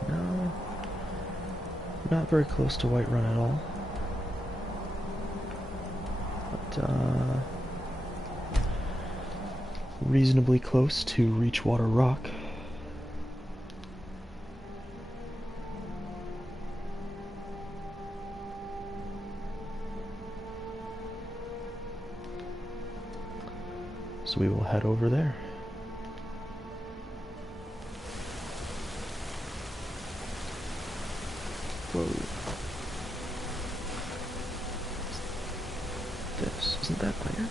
No, not very close to Whiterun at all. Reasonably close to Reachwater Rock. So we will head over there. Whoa. This, isn't that iron?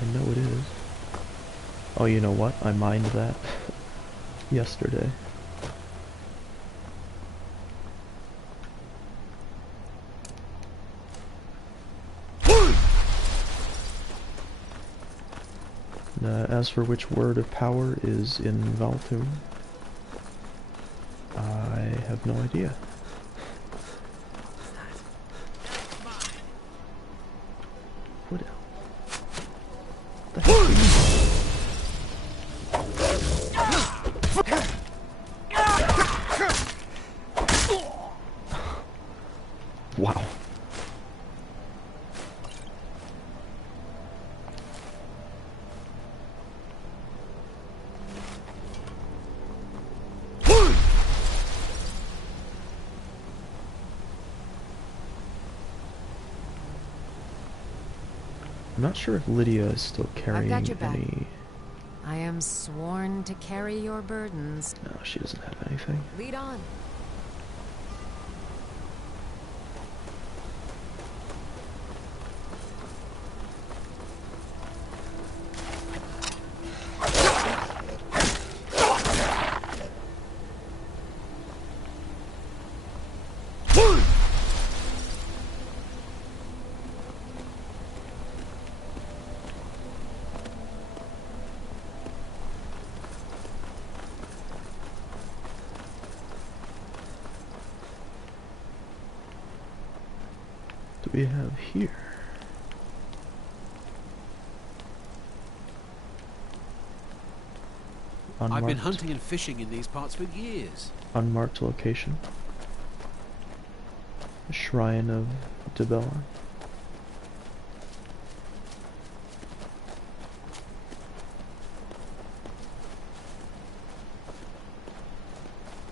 I know it is. Oh, you know what? I mined that yesterday. As for which word of power is in Valtune, I have no idea. What else? The heck? Wow. I'm not sure if Lydia is still carrying I've got your back. any... I am sworn to carry your burdens. No, she doesn't have anything. Lead on. What do we have here? Unmarked. I've been hunting and fishing in these parts for years. Unmarked location. The Shrine of Dibella.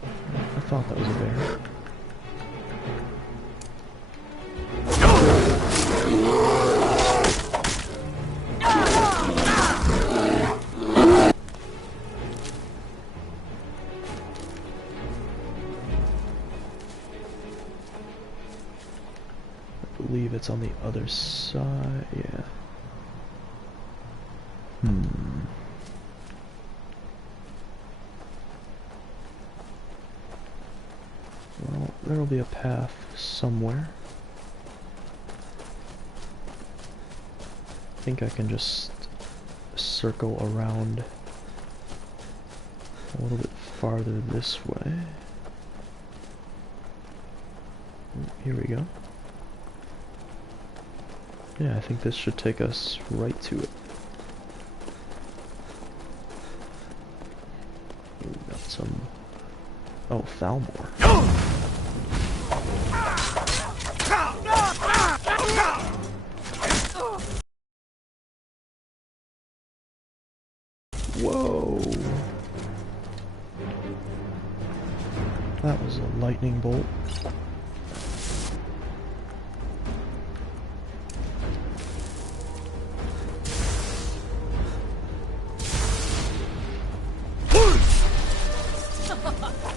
I thought that was a bear. I believe it's on the other side, yeah. Well, there'll be a path somewhere. I think I can just circle around a little bit farther this way. Here we go. Yeah, I think this should take us right to it. Ooh, got some... Oh, Thalmor. Whoa! That was a lightning bolt.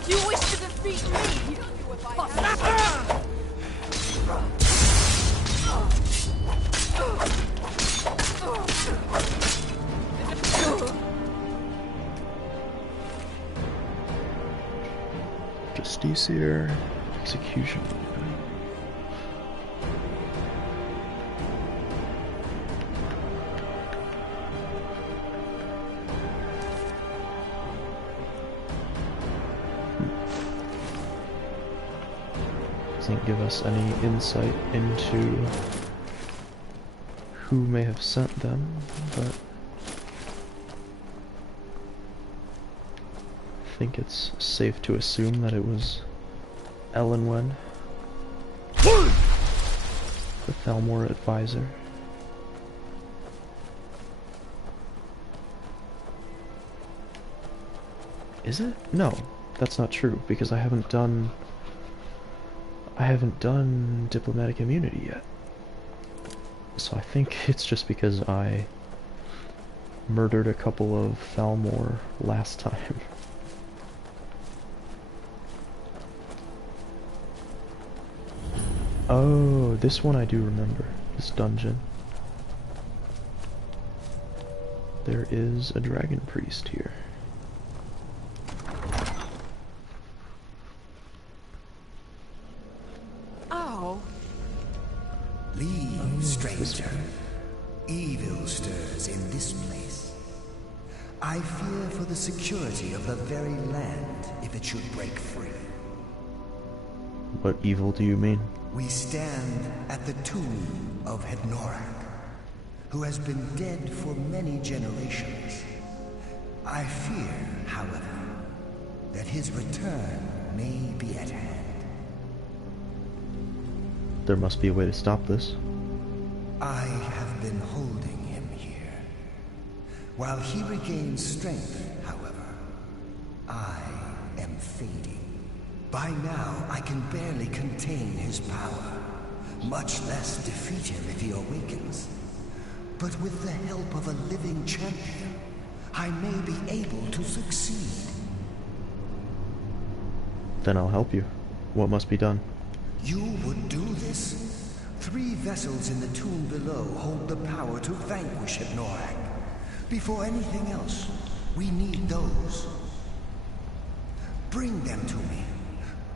You wish to defeat me? Justiciar, execution. Doesn't give us any insight into who may have sent them, but I think it's safe to assume that it was Elenwen, the Thalmor advisor. Is it? No, that's not true, because I haven't done diplomatic immunity yet. So I think it's just because I murdered a couple of Thalmor last time. Oh, this one I do remember. This dungeon. There is a dragon priest here. Oh. Leave, stranger. Evil stirs in this place. I fear for the security of the very land if it should break free. What evil do you mean? We stand at the tomb of Hednorak, who has been dead for many generations. I fear, however, that his return may be at hand. There must be a way to stop this. I have been holding him here. While he regains strength, however, I am fading. By now, I can barely contain his power, much less defeat him if he awakens. But with the help of a living champion, I may be able to succeed. Then I'll help you. What must be done? You would do this? 3 vessels in the tomb below hold the power to vanquish Hednorak. Before anything else, we need those. Bring them to me.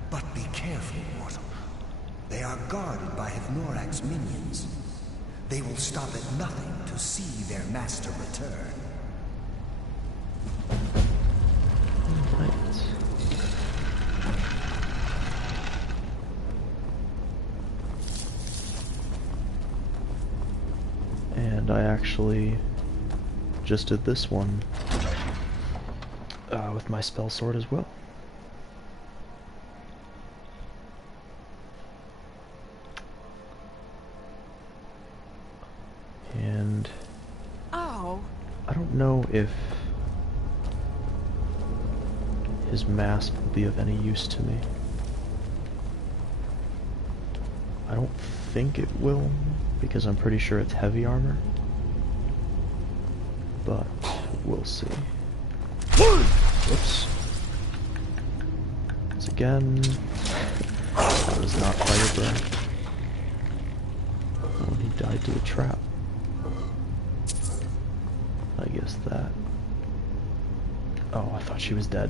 But be careful, mortal. They are guarded by Hednorak's minions. They will stop at nothing to see their master return. Right. And I actually just did this one with my spell sword as well. And I don't know if his mask will be of any use to me. I don't think it will, because I'm pretty sure it's heavy armor. But we'll see. Whoops. Once again, that was not fire breath. Oh, he died to a trap. I guess that. Oh, I thought she was dead.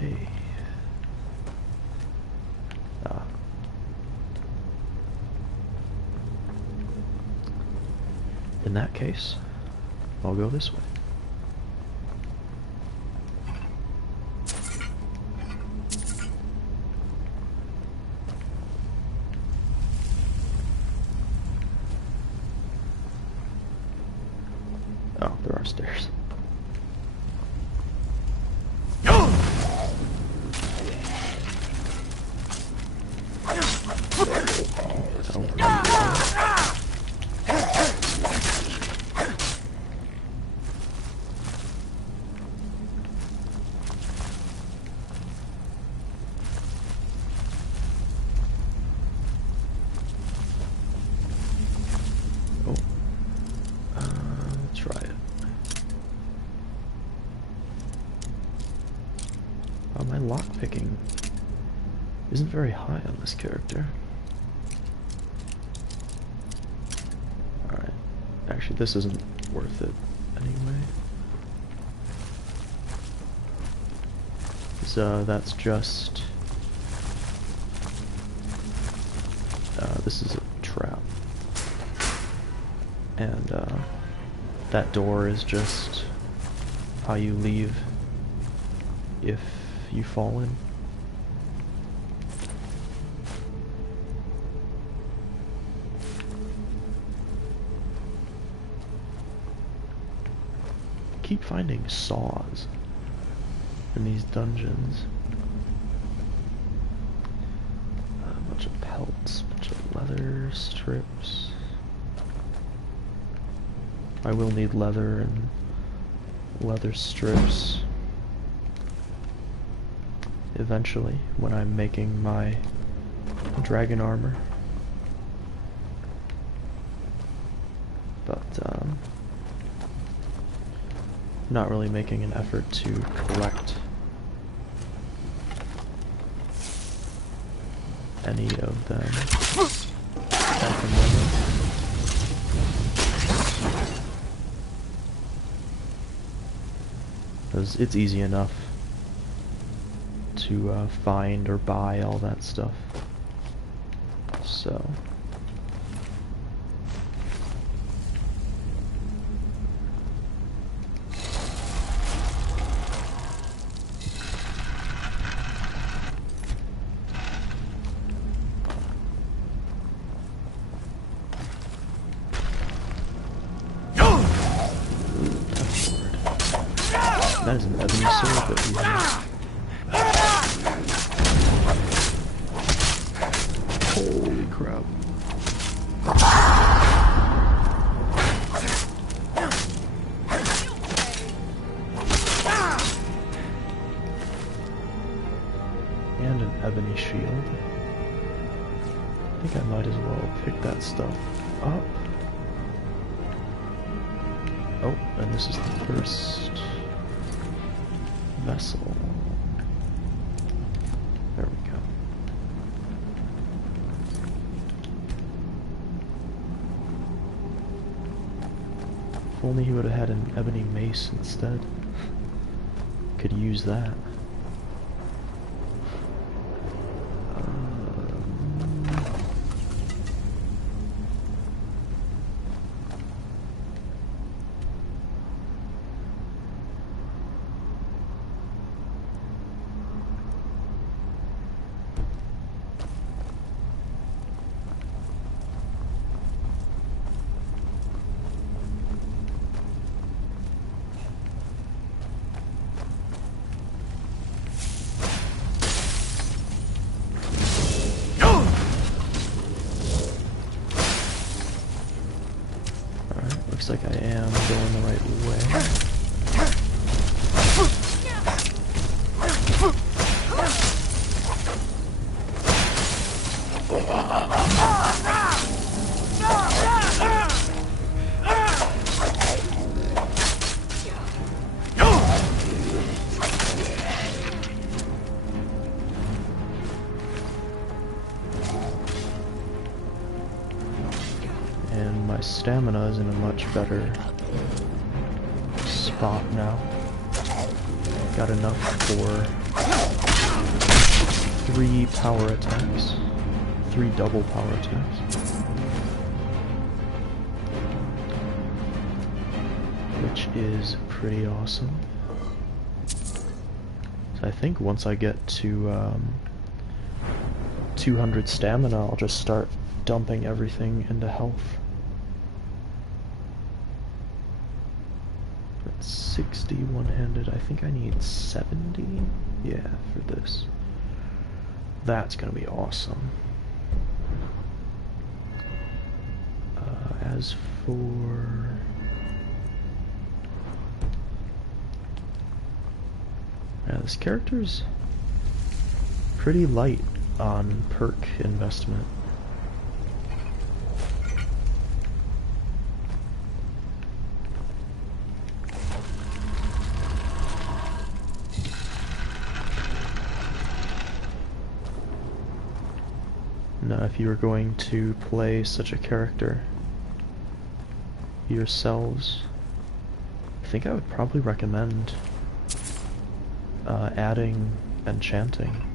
way? Ah. In that case, I'll go this way. Oh, there are stairs. Try it. Oh, my lockpicking isn't very high on this character. Alright. Actually, this isn't worth it anyway. So that's just... this is a trap. And, that door is just how you leave if you fall in. Keep finding saws in these dungeons. A bunch of pelts, a bunch of leather strips. I will need leather and leather strips eventually when I'm making my dragon armor. But not really making an effort to collect any of them at the moment. Because it's easy enough to find or buy all that stuff. So that is an ebony sword that we have. Holy crap. And an ebony shield. I think I might as well pick that stuff up. Oh, and this is the first vessel. There we go. If only he would have had an ebony mace instead. Could use that. Looks like I am going the right way. And my stamina is in a much better spot now. Got enough for 3 power attacks. 3 double power attacks. Which is pretty awesome. So I think once I get to 200 stamina, I'll just start dumping everything into health. That's 60 one-handed. I think I need 70? Yeah, for this. That's gonna be awesome. As for... yeah, this character's pretty light on perk investment. Now, if you were going to play such a character yourselves, I think I would probably recommend adding enchanting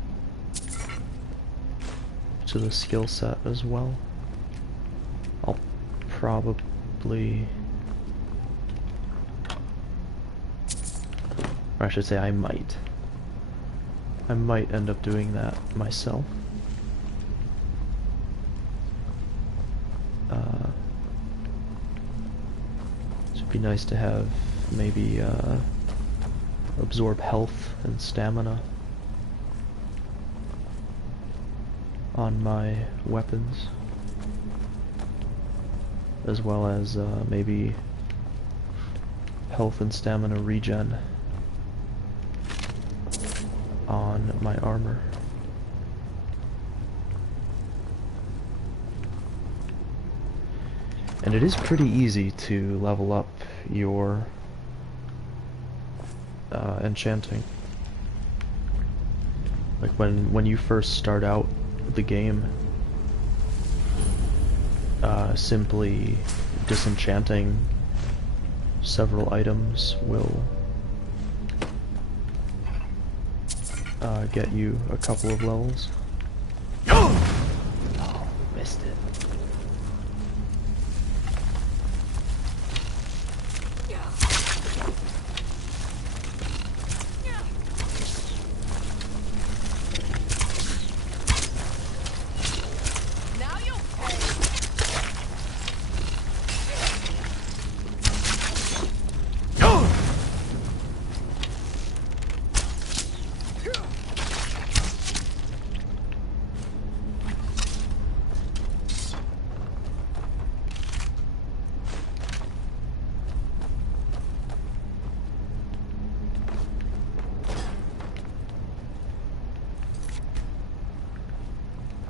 to the skill set as well. I'll probably, or I should say I might end up doing that myself. It'd be nice to have maybe absorb health and stamina on my weapons, as well as maybe health and stamina regen on my armor. And it is pretty easy to level up your enchanting. Like when you first start out the game, simply disenchanting several items will get you a couple of levels. Oh, missed it.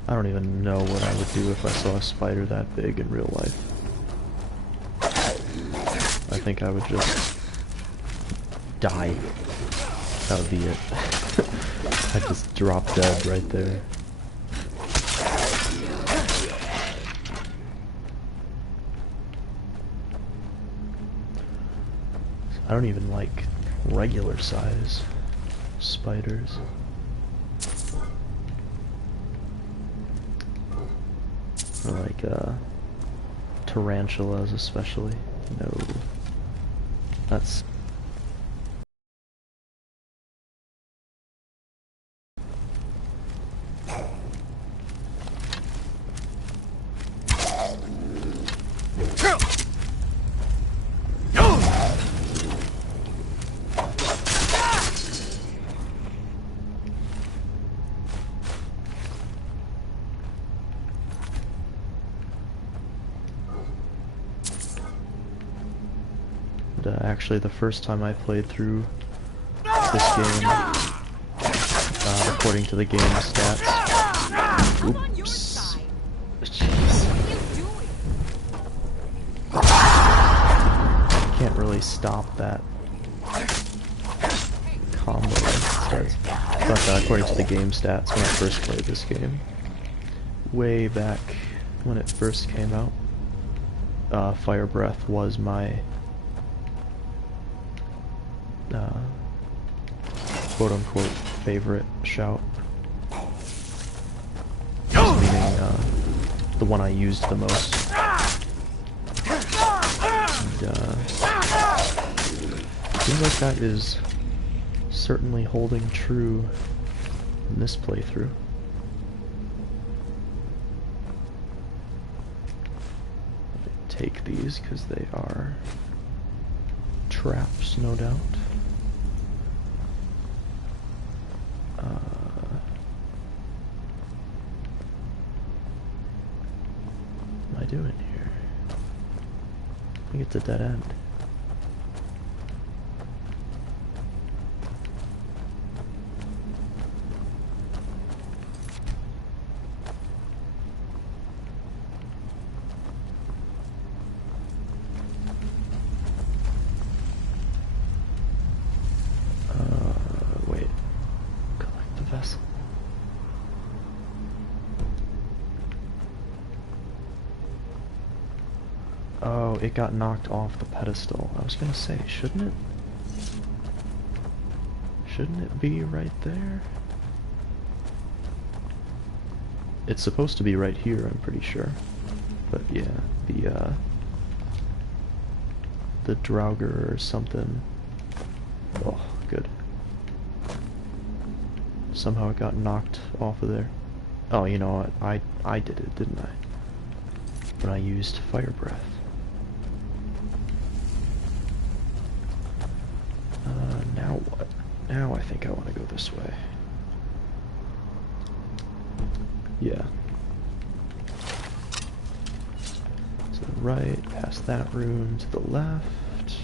I don't even know what I would do if I saw a spider that big in real life. I think I would just die. That would be it. I'd just drop dead right there. I don't even like regular size spiders. Or like tarantulas especially. No. That's... actually the first time I played through this game, according to the game stats. Oops. Jeez. Can't really stop that combo, it says. But according to the game stats, when I first played this game, way back when it first came out, Fire Breath was my quote-unquote favorite shout. the one I used the most. And, seems like that is certainly holding true in this playthrough. Take these because they are traps, no doubt. What am I doing here? I think it's a dead end. Wait. Collect the vessel. Oh, it got knocked off the pedestal. I was gonna say, shouldn't it be right there? It's supposed to be right here, I'm pretty sure. But yeah, the Draugr or something. Oh, good. Somehow it got knocked off of there. Oh, you know what? I did it, didn't I? When I used fire breath. Now what? Now I think I want to go this way. Yeah. To the right, past that room, to the left,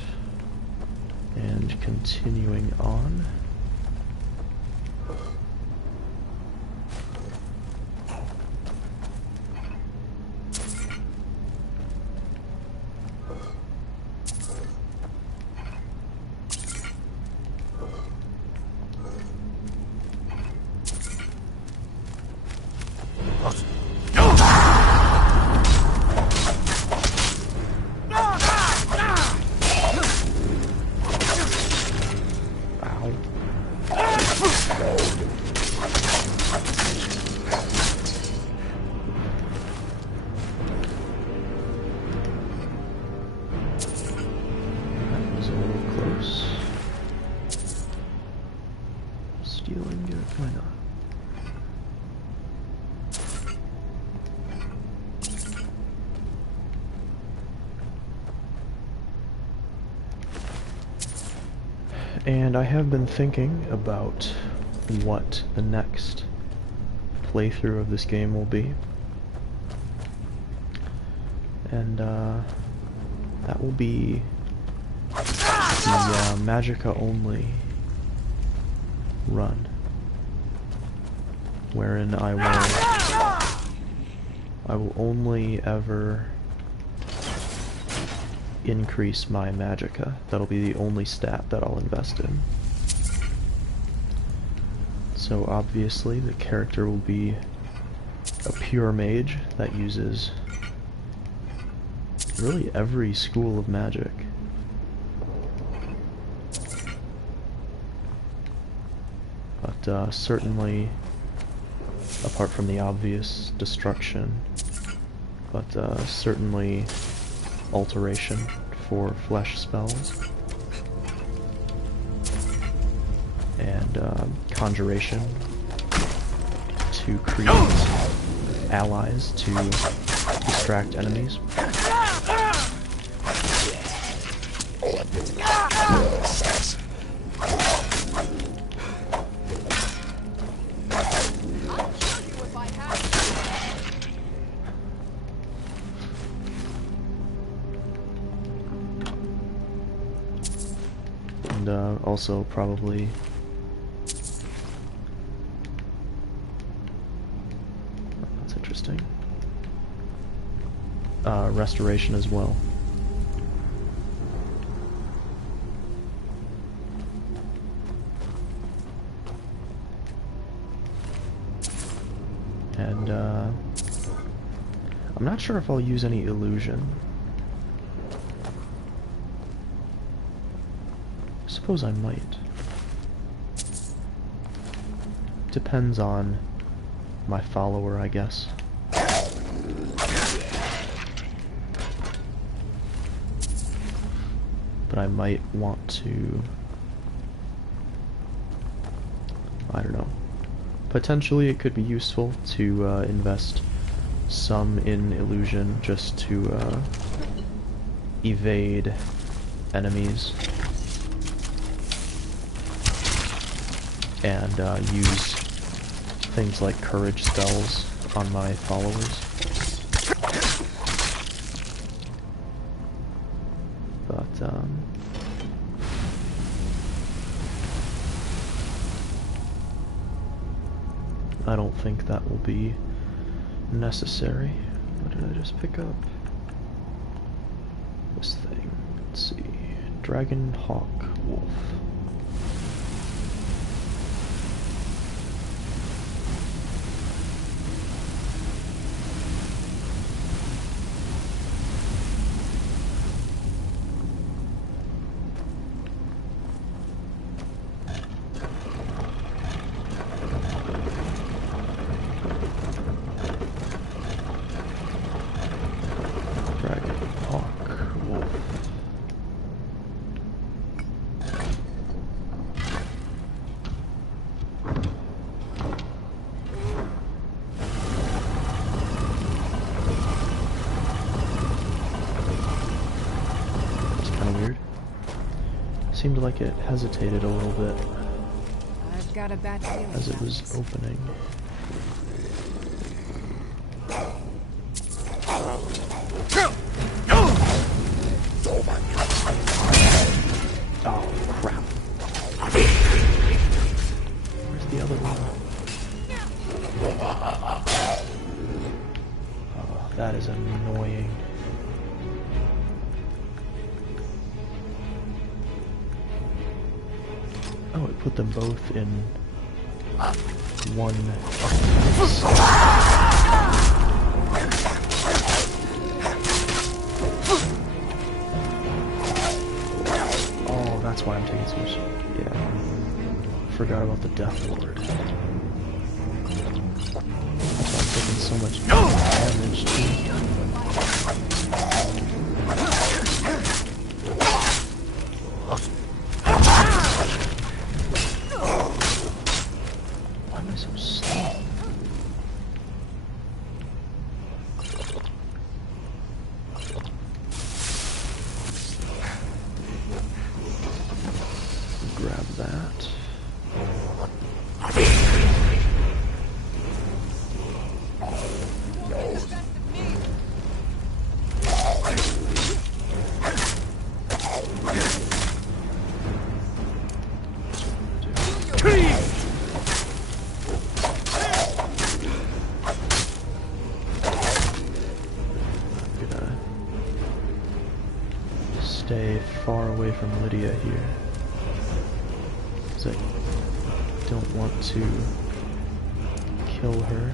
and continuing on. And I have been thinking about what the next playthrough of this game will be. And that will be the Magicka only run, wherein I will only ever increase my Magicka. That'll be the only stat that I'll invest in. So obviously the character will be a pure mage that uses really every school of magic. But certainly, apart from the obvious destruction, but certainly alteration for flesh spells, and conjuration to create allies to distract enemies. And also probably that's interesting. Restoration as well. And I'm not sure if I'll use any illusion. Suppose I might. Depends on my follower, I guess. but I might want to, I don't know. Potentially it could be useful to invest some in illusion just to evade enemies and use things like courage spells on my followers. But I don't think that will be necessary. What did I just pick up? This thing. Let's see. Dragon, Hawk, Wolf. Seemed like it hesitated a little bit I've got a bad feeling as it was opening. Oh crap. Where's the other one? Oh, that is annoying. Oh, it put them both in one. Oh, that's why I'm taking so much. Yeah. Forgot about the Death Lord. That's why I'm taking so much damage too. Grab that. Stay far away from Lydia here. I don't want to kill her.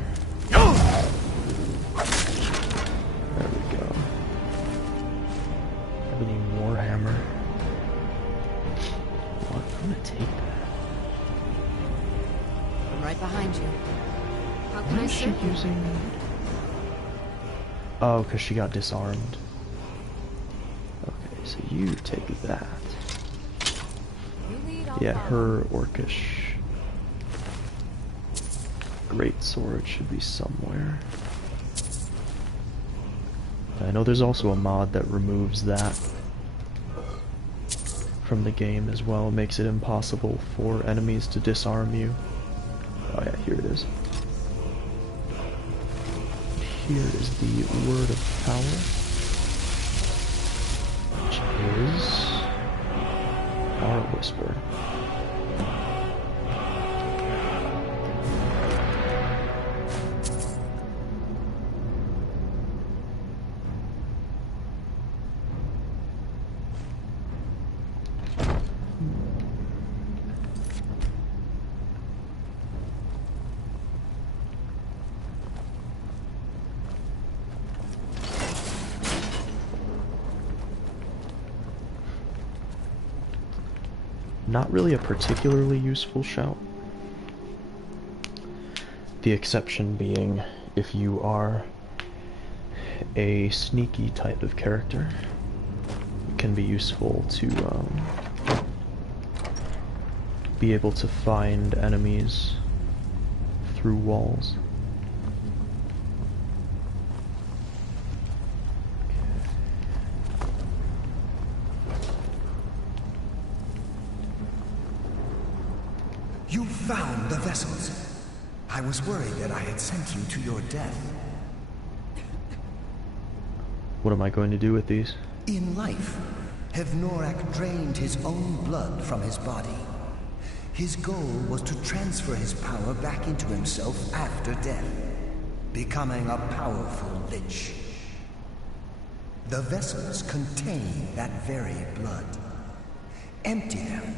There we go. Have any Warhammer? What? I'm gonna take that. I'm right behind you. How can Why I is she serve you? using? Oh, because she got disarmed. Okay, so you take that. Yeah, her orcish great sword should be somewhere. I know there's also a mod that removes that from the game as well. It makes it impossible for enemies to disarm you. Oh yeah, here it is. Here is the Word of Power, which is Power Whisper. Not really a particularly useful shout. The exception being if you are a sneaky type of character, can be useful to be able to find enemies through walls. You found the vessels. I was worried that I had sent you to your death. What am I going to do with these? In life, Hevnorak drained his own blood from his body. His goal was to transfer his power back into himself after death, becoming a powerful lich. The vessels contain that very blood. Empty them,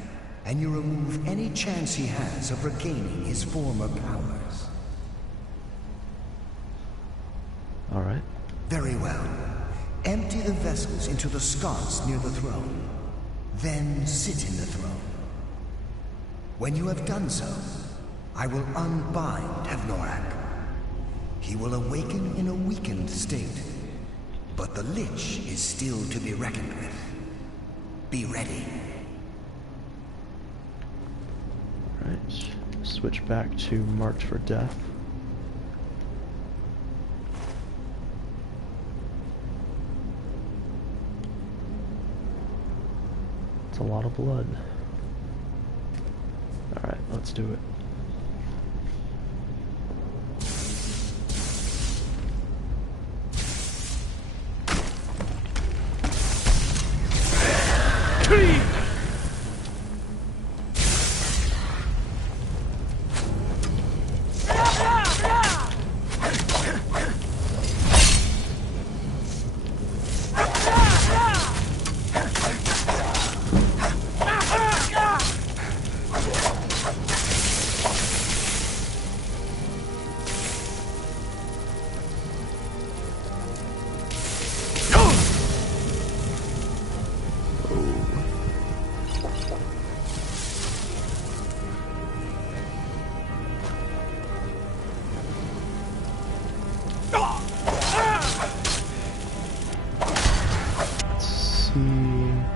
and you remove any chance he has of regaining his former powers. All right. Very well. Empty the vessels into the sconce near the throne. Then sit in the throne. When you have done so, I will unbind Hevnorak. He will awaken in a weakened state, but the Lich is still to be reckoned with. Be ready. Alright, switch back to Marked for Death. It's a lot of blood. Alright, let's do it.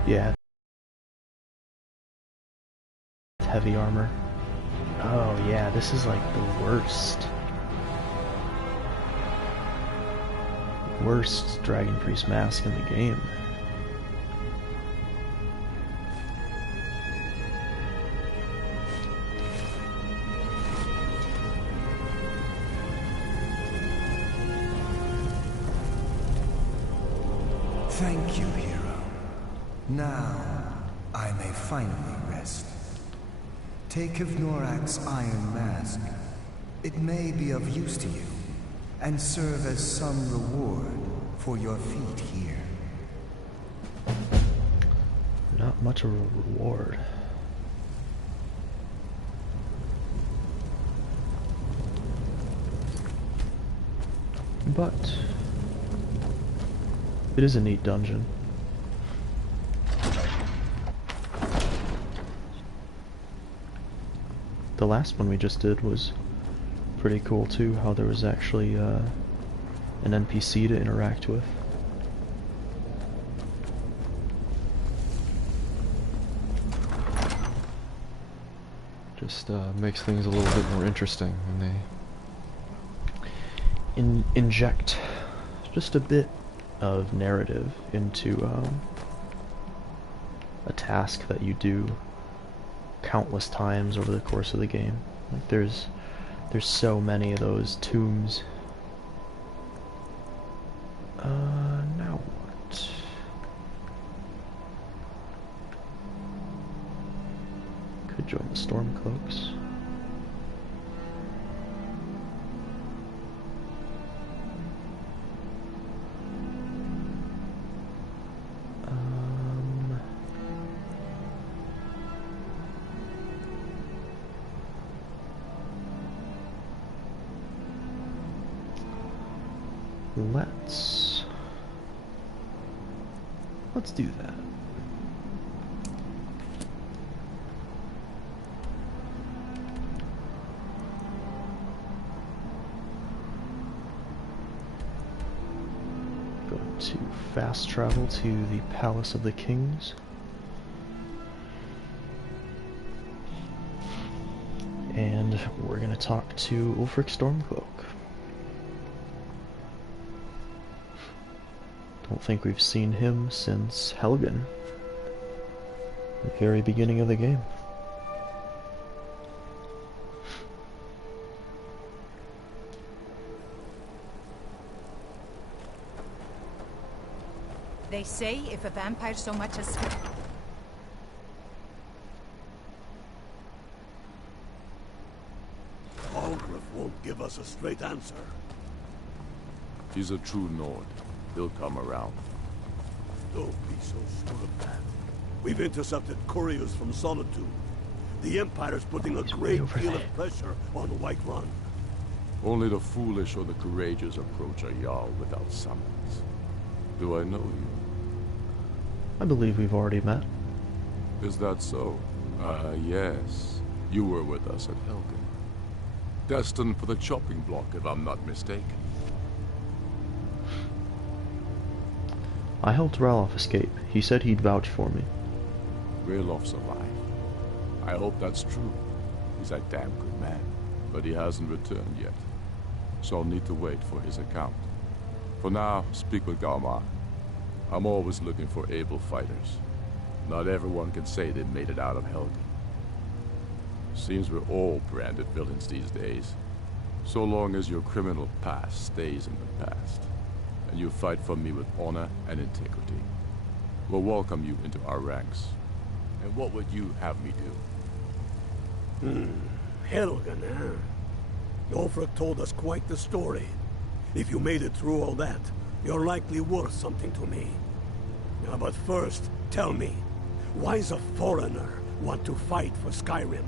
Yeah. Heavy armor. Oh yeah, this is like the worst. Worst Dragon Priest mask in the game. Thank you, hero. Now, I may finally rest. Take Hevnorak's iron mask. It may be of use to you, and serve as some reward for your feat here. Not much of a reward. But it is a neat dungeon. The last one we just did was pretty cool too, how there was actually an NPC to interact with. Just makes things a little bit more interesting when they inject just a bit of narrative into a task that you do countless times over the course of the game. Like there's so many of those tombs. Now what? Could join the Stormcloaks. Let's do that. Go to fast travel to the Palace of the Kings. And we're going to talk to Ulfric Stormcloak. Don't think we've seen him since Helgen, the very beginning of the game. They say if a vampire so much as... Algrif won't give us a straight answer. He's a true Nord. He'll come around. Don't be so sure of that. We've intercepted couriers from Solitude. The Empire's putting a great deal of pressure on Whiterun. Only the foolish or the courageous approach a Jarl without summons. Do I know you? I believe we've already met. Is that so? Yes. You were with us at Helgen. Destined for the chopping block, if I'm not mistaken. I helped Ralof escape. He said he'd vouch for me. Ralof's alive. I hope that's true. He's a damn good man, but he hasn't returned yet. So I'll need to wait for his account. For now, speak with Galmar. I'm always looking for able fighters. Not everyone can say they made it out of Helgen. Seems we're all branded villains these days. So long as your criminal past stays in the past, and you fight for me with honor and integrity, we'll welcome you into our ranks. And what would you have me do? Helgen, huh? Ulfric told us quite the story. If you made it through all that, you're likely worth something to me. Now, but first, tell me, why does a foreigner want to fight for Skyrim?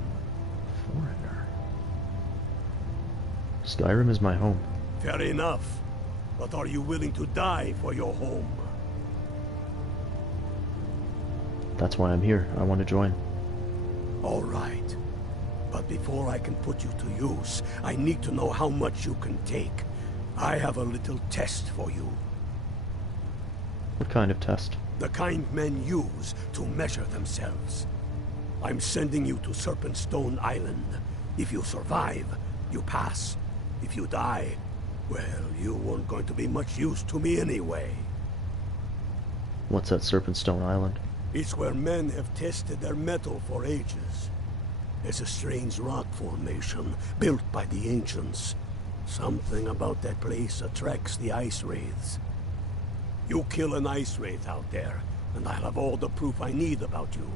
Foreigner? Skyrim is my home. Fair enough. But are you willing to die for your home? That's why I'm here. I want to join. All right. But before I can put you to use, I need to know how much you can take. I have a little test for you. What kind of test? The kind men use to measure themselves. I'm sending you to Serpentstone Island. If you survive, you pass. If you die, well, you weren't going to be much use to me anyway. What's at Serpentstone Island? It's where men have tested their metal for ages. It's a strange rock formation built by the ancients. Something about that place attracts the ice wraiths. You kill an ice wraith out there, and I'll have all the proof I need about you.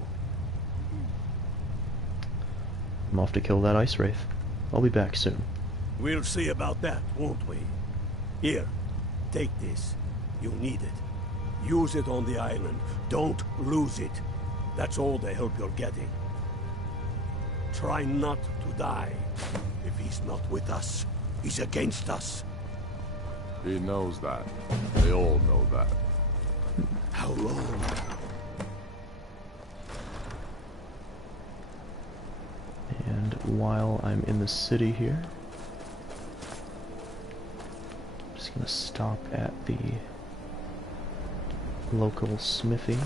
I'm off to kill that ice wraith. I'll be back soon. We'll see about that, won't we? Here, take this. You need it. Use it on the island. Don't lose it. That's all the help you're getting. Try not to die. If he's not with us, he's against us. He knows that. They all know that. How long? And while I'm in the city here, I'm just gonna stop at the local smithy.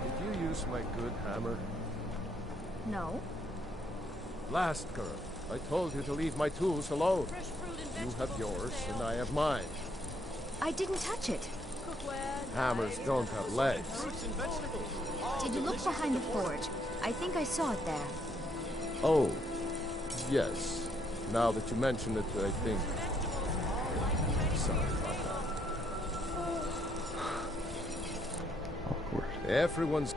Did you use my good hammer? No. Last girl, I told you to leave my tools alone. You have yours, and I have mine. I didn't touch it. Hammers don't have legs. Did you look behind the forge? I think I saw it there. Oh, yes. Now that you mention it, I think... Sorry about that. Awkward. Everyone's...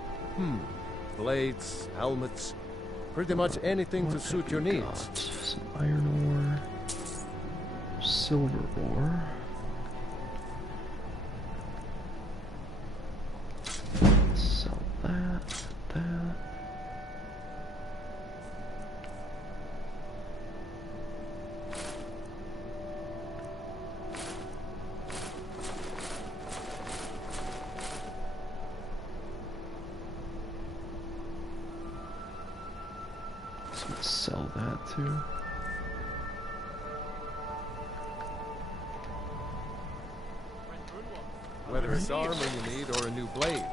Blades, helmets, pretty much anything to suit your needs. Some iron ore, silver ore. Sell that, that. Just gonna sell that too. Whether it's armor you need or a new blade,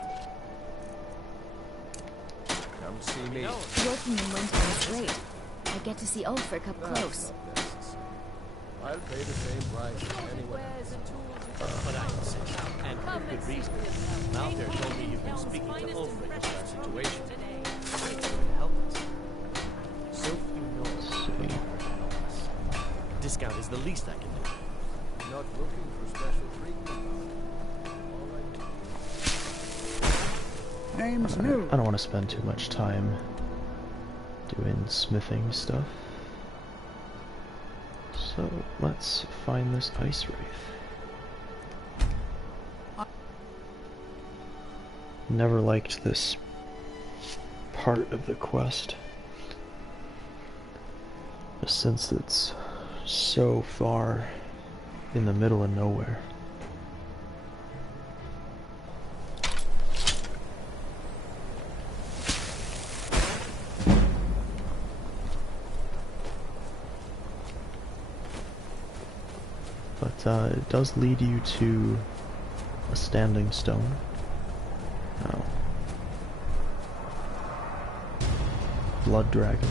come see me. Working in winter is great. I get to see Ulfric up close. I'll pay the same price anyway. But I insist, and for good reason. Malter told me you've been speaking to Ulfric about our situation. It's going to help us. So you know discount is the least I can do. Not looking for special treatment. Name's new. I don't want to spend too much time doing smithing stuff. So let's find this ice wraith. Never liked this part of the quest, since it's so far in the middle of nowhere. But it does lead you to a standing stone. Oh. Blood dragon.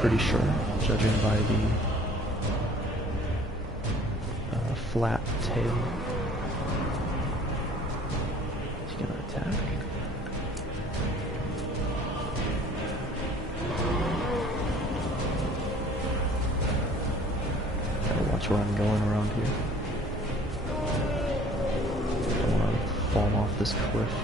Pretty sure, judging by the flat tail. Is he gonna attack? Gotta watch where I'm going around here. Don't want to fall off this cliff.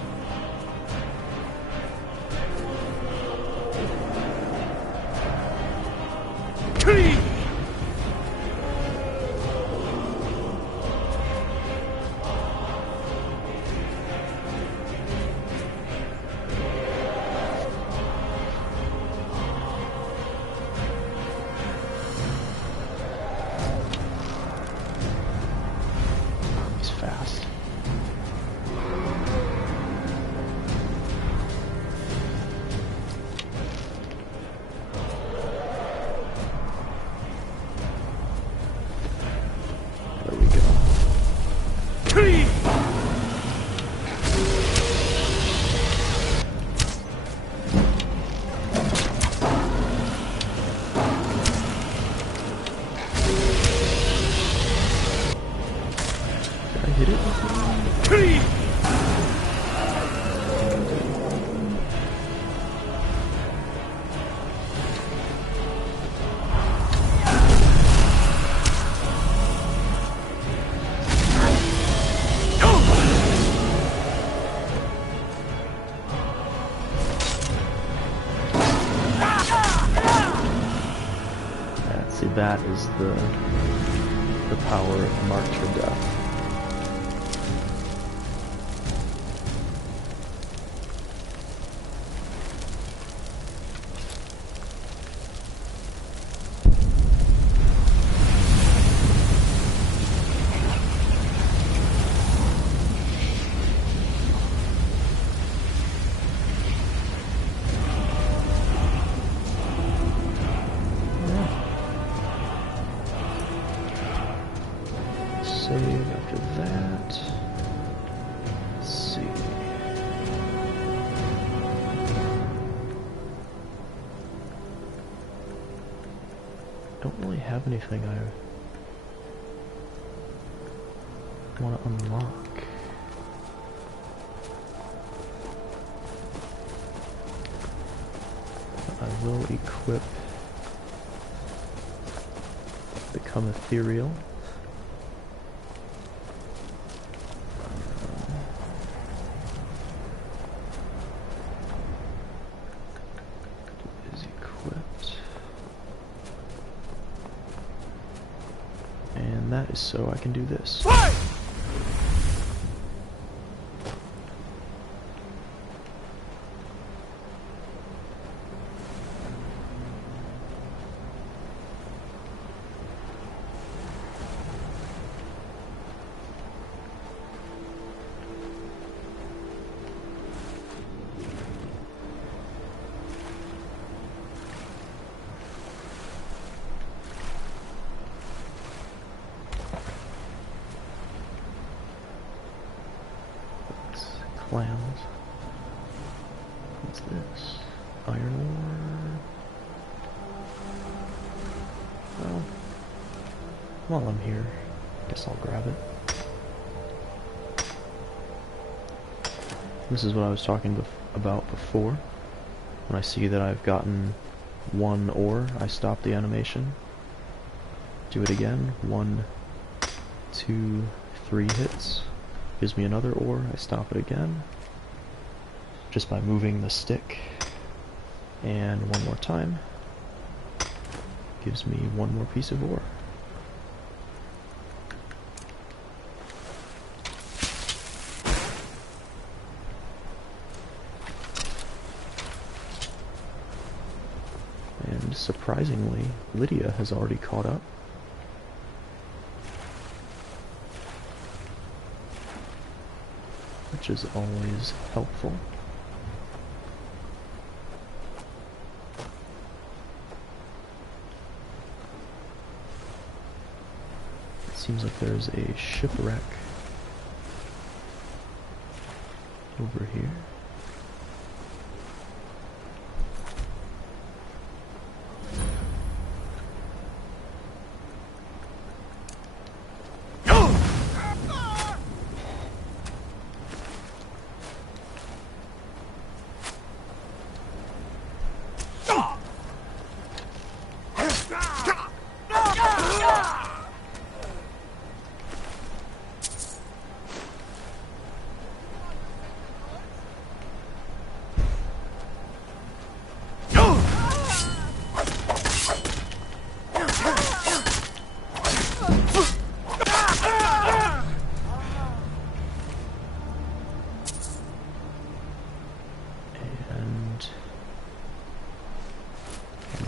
He's fast. There we go. Did I hit it? Yeah, see, that is the power of marked for death. Save after that. Let's see. Don't really have anything I want to unlock. I will equip Become Ethereal. Is equipped. And that is so I can do this. plans. What's this? Iron ore. Well, while I'm here, guess I'll grab it. This is what I was talking about before. When I see that I've gotten one ore, I stop the animation. Do it again. 1, 2, 3 hits. Gives me another ore, I stop it again. Just by moving the stick. And one more time. Gives me one more piece of ore. And surprisingly, Lydia has already caught up. Which is always helpful. It seems like there's a shipwreck over here.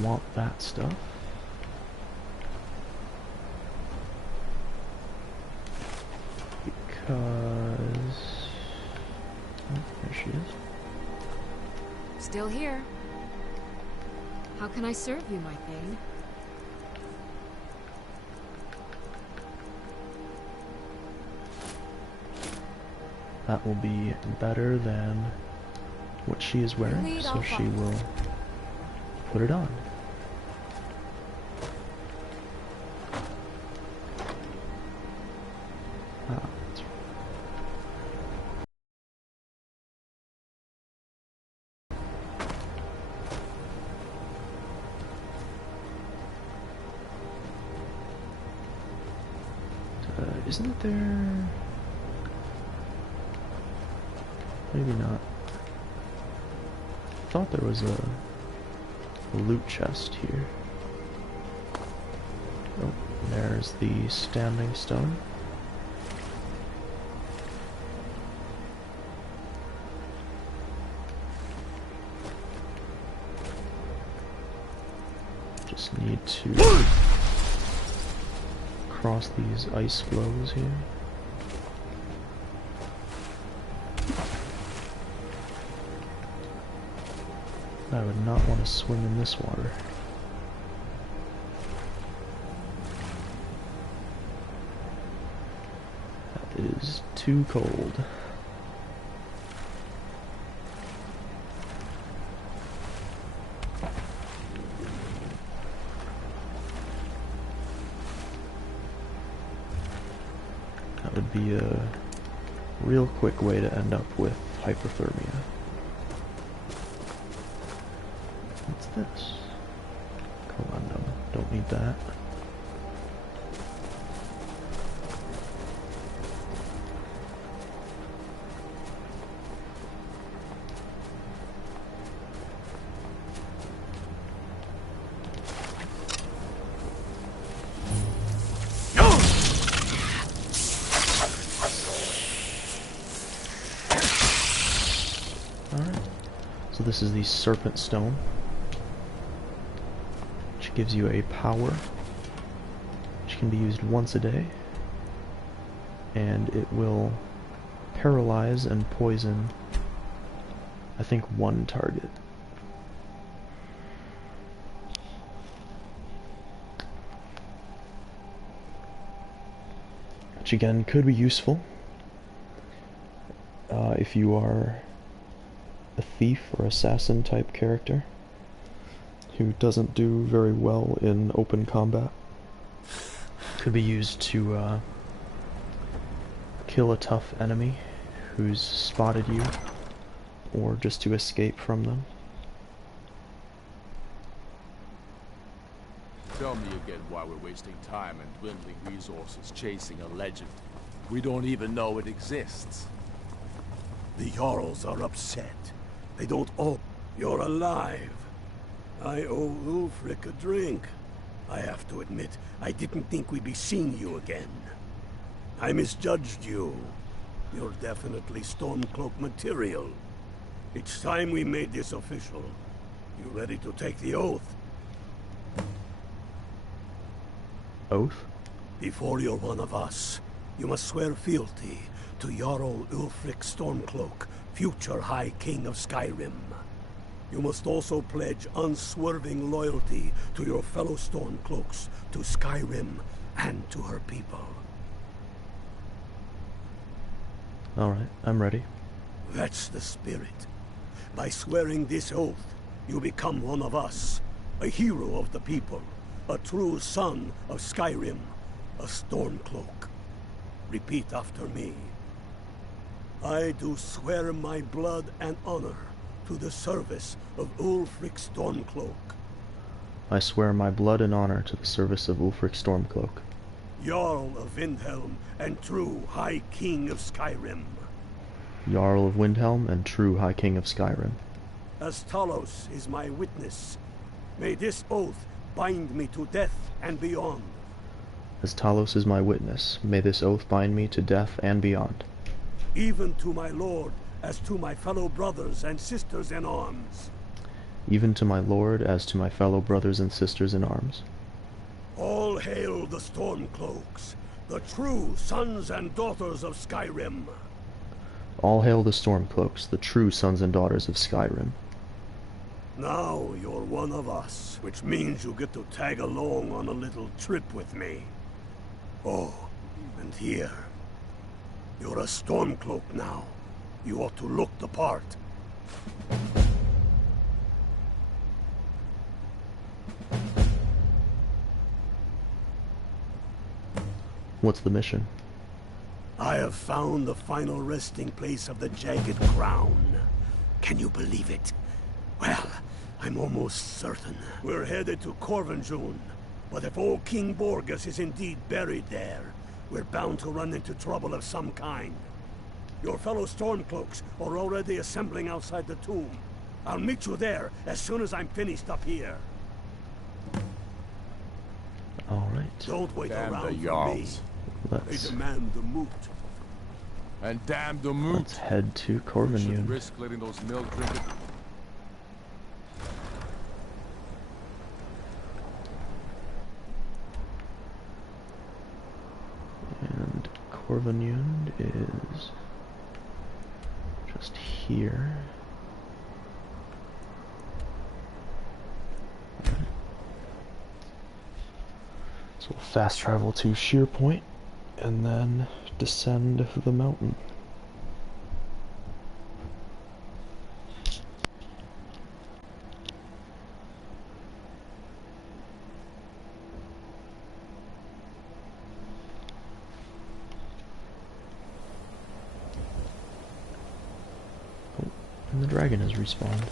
Want that stuff. Because... oh, there she is. Still here. How can I serve you, my thing? That will be better than what she is wearing, so she will put it on. Ah, that's right. Isn't there... maybe not. I thought there was a loot chest here. Oh, there's the standing stone. Just need to cross these ice flows here. I would not want to swim in this water. That is too cold. That would be a real quick way to end up with hypothermia. What's this? Corundum. Don't need that. Alright. So this is the Serpent Stone. Gives you a power which can be used once a day, and it will paralyze and poison, I think, one target. Which again could be useful. if you are a thief or assassin type character who doesn't do very well in open combat, could be used to kill a tough enemy who's spotted you, or just to escape from them. Tell me again why we're wasting time and dwindling resources chasing a legend. We don't even know it exists. The Jarls are upset. They don't owe. You're alive. I owe Ulfric a drink. I have to admit, I didn't think we'd be seeing you again. I misjudged you. You're definitely Stormcloak material. It's time we made this official. You ready to take the oath? Oath? Before you're one of us, you must swear fealty to Jarl Ulfric Stormcloak, future High King of Skyrim. You must also pledge unswerving loyalty to your fellow Stormcloaks, to Skyrim, and to her people. Alright, I'm ready. That's the spirit. By swearing this oath, you become one of us, a hero of the people, a true son of Skyrim, a Stormcloak. Repeat after me. I do swear my blood and honor to the service of Ulfric Stormcloak. I swear my blood and honor to the service of Ulfric Stormcloak, Jarl of Windhelm and true High King of Skyrim. Jarl of Windhelm and true High King of Skyrim. As Talos is my witness, may this oath bind me to death and beyond. As Talos is my witness, may this oath bind me to death and beyond. Even to my lord, as to my fellow brothers and sisters in arms. Even to my lord, as to my fellow brothers and sisters in arms. All hail the Stormcloaks, the true sons and daughters of Skyrim. All hail the Stormcloaks, the true sons and daughters of Skyrim. Now you're one of us, which means you get to tag along on a little trip with me. Oh, and here. You're a Stormcloak now. You ought to look the part. What's the mission? I have found the final resting place of the Jagged Crown. Can you believe it? Well, I'm almost certain. We're headed to Corvinjun, but if old King Borgus is indeed buried there, we're bound to run into trouble of some kind. Your fellow Stormcloaks are already assembling outside the tomb. I'll meet you there as soon as I'm finished up here. Alright. Don't wait Damn around the for Jarls. me. They demand the moot. And damn the moot. Let's head to We Corvinjun. should risk letting those milk drinkers. And Corvinjun is just here. Alright. So we'll fast travel to Sheer Point and then descend the mountain. Oh, and the dragon has respawned.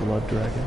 Blood dragon.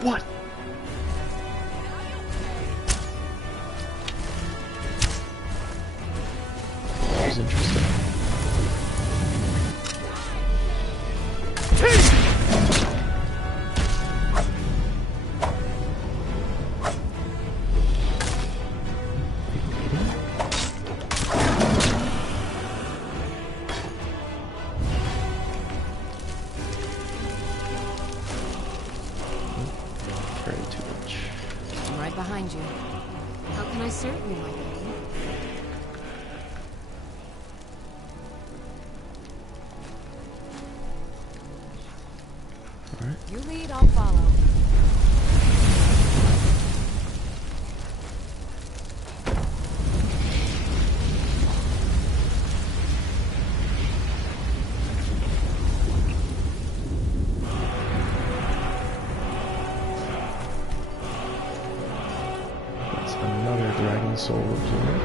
What? That was interesting. Behind you. How can I serve you, my lady? All right. You lead, I'll follow. Another dragon soul absorb.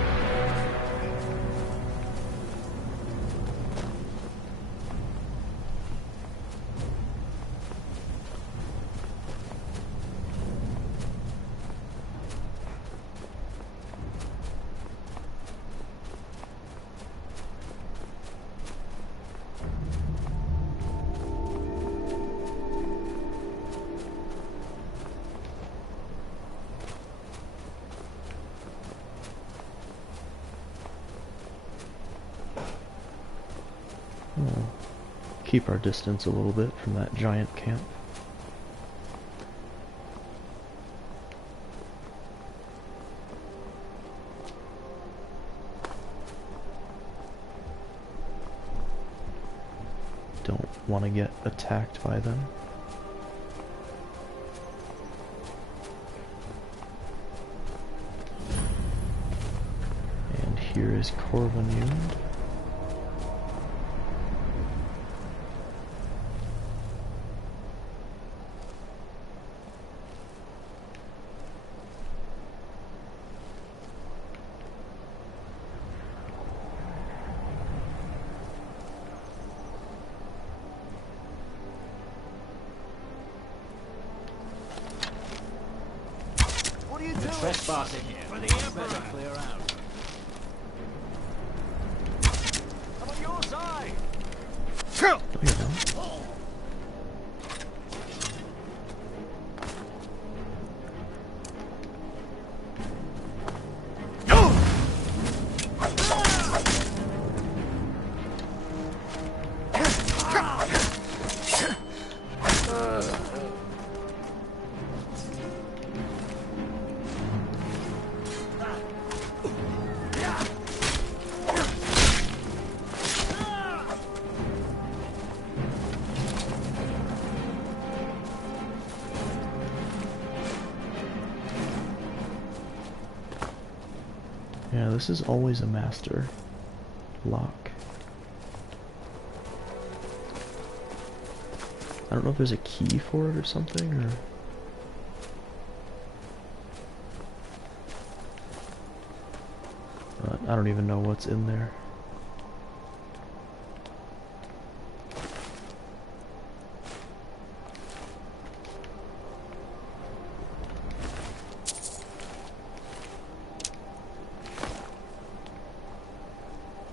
We'll keep our distance a little bit from that giant camp. Don't want to get attacked by them. And here is Corvinune. Trespassing here. For the Emperor. Clear out. I'm on your side. No, you don't. Yeah, this is always a master lock. I don't know if there's a key for it or something, or... But I don't even know what's in there.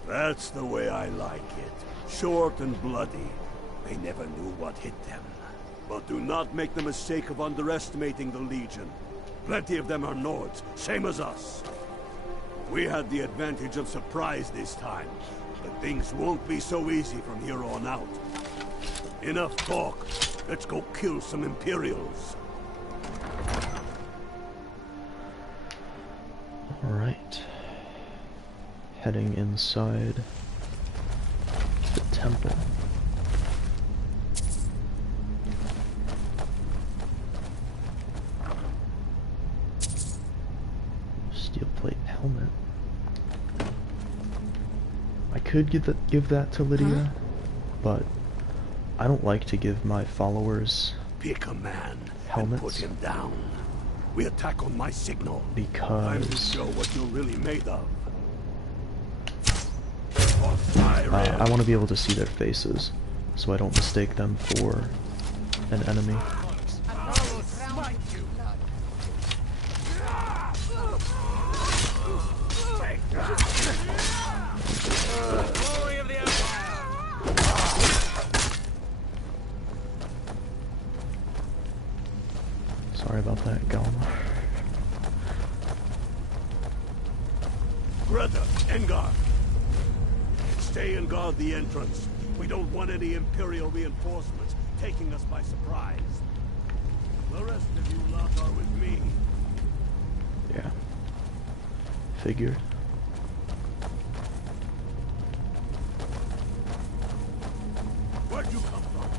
That's the way I like it. Short and bloody. They never knew what hit them. But do not make the mistake of underestimating the Legion. Plenty of them are Nords, same as us. We had the advantage of surprise this time, but things won't be so easy from here on out. Enough talk. Let's go kill some Imperials. Alright. Heading inside the temple. Steel plate helmet. I could give that to Lydia, but I don't like to give my followers Pick a man helmets. And put him down. We attack on my signal. Because time to show what you're really made of. I want to be able to see their faces, so I don't mistake them for an enemy. Sorry about that, Galma. Greta, Engar! Stay and guard the entrance. We don't want any Imperial reinforcements taking us by surprise. The rest of you lot are with me. Yeah. Figured. Where'd you come from?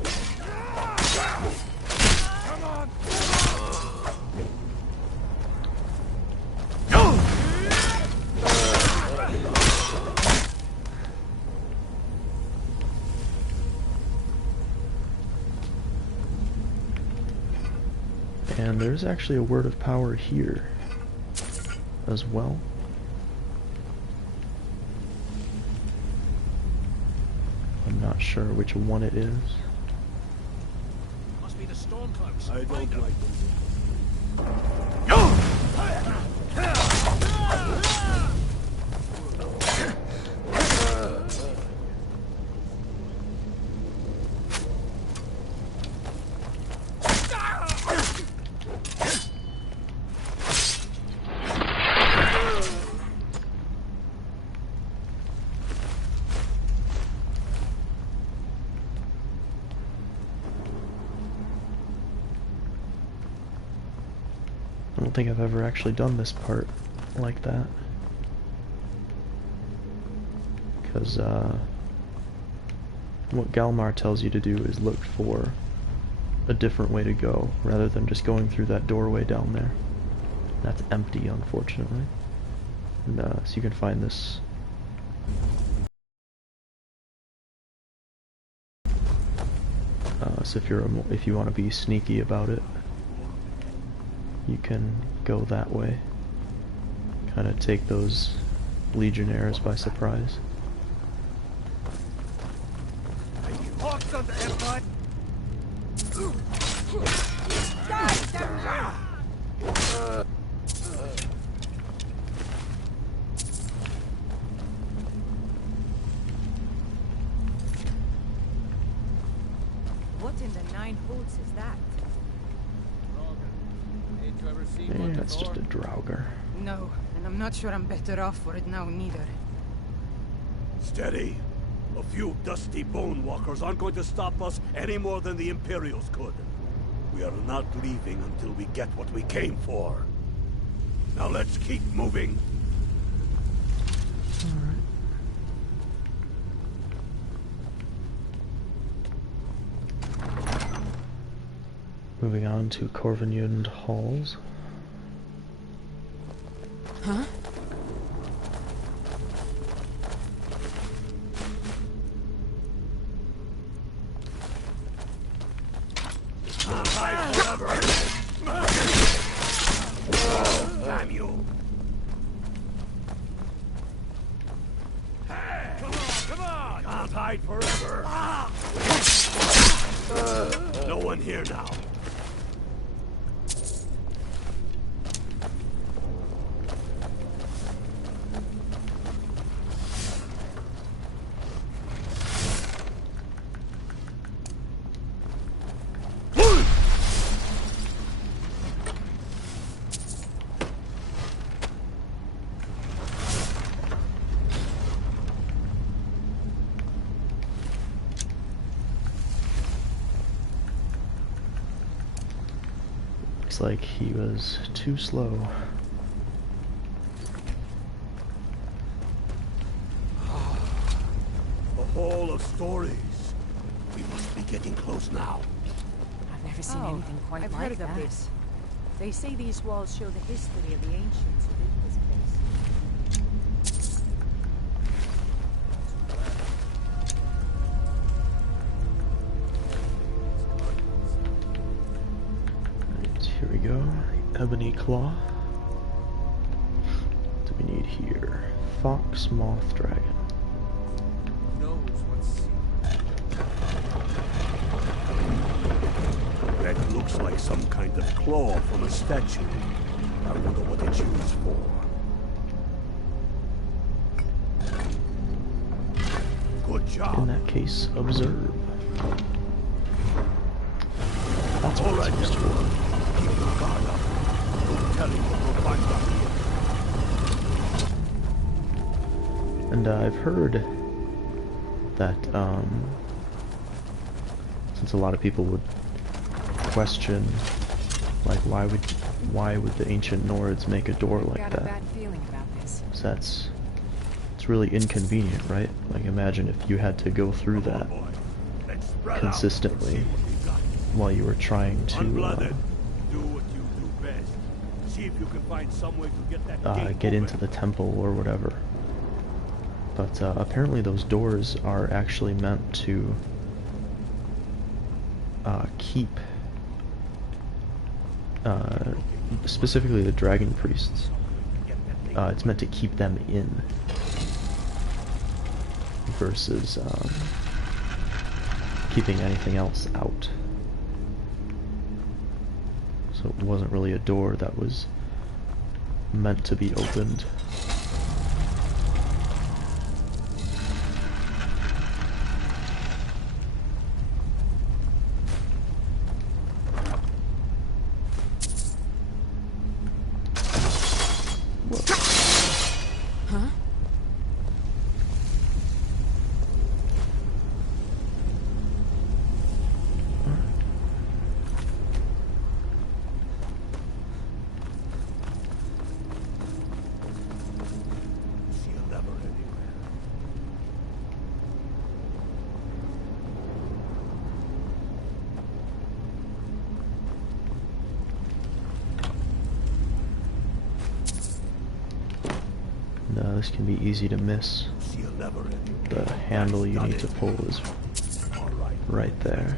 Come on! And there's actually a word of power here as well. I'm not sure which one it is. Must be the Stormcloaks. I don't like them. I don't think I've ever actually done this part like that. Because what Galmar tells you to do is look for a different way to go, rather than just going through that doorway down there. That's empty, unfortunately. And so you can find this. So if you want to be sneaky about it, you can go that way. Kind of take those legionnaires by surprise. Hawks on the Empire! What in the nine hoods is that? Yeah, that's just a Draugr. No, and I'm not sure I'm better off for it now neither. Steady. A few dusty bone walkers aren't going to stop us any more than the Imperials could. We are not leaving until we get what we came for. Now let's keep moving. Moving on to Corvinund Halls. Huh? Damn you! Hey! Come on! Can't hide forever! No one here now. Looks like he was too slow. A hall of stories. We must be getting close now. I've never seen anything quite like that. I've heard of this. They say these walls show the history of the ancients who lived this place. Right, here we go. Ebony Claw. What do we need here? Fox, Moth, Dragon. That looks like some kind of claw from a statue. I wonder what it's used for. Good job. In that case, observe. That's what all right, it's supposed to work. keep your guard And I've heard that, since a lot of people would question, like, why would the ancient Nords make a door like that? Got a bad feeling about this. So it's really inconvenient, right? Like, imagine if you had to go through that consistently while you were trying to get into the temple or whatever. But apparently those doors are actually meant to keep, specifically the dragon priests, it's meant to keep them in versus keeping anything else out. So it wasn't really a door that was meant to be opened. This can be easy to miss. The handle you need to pull is right there.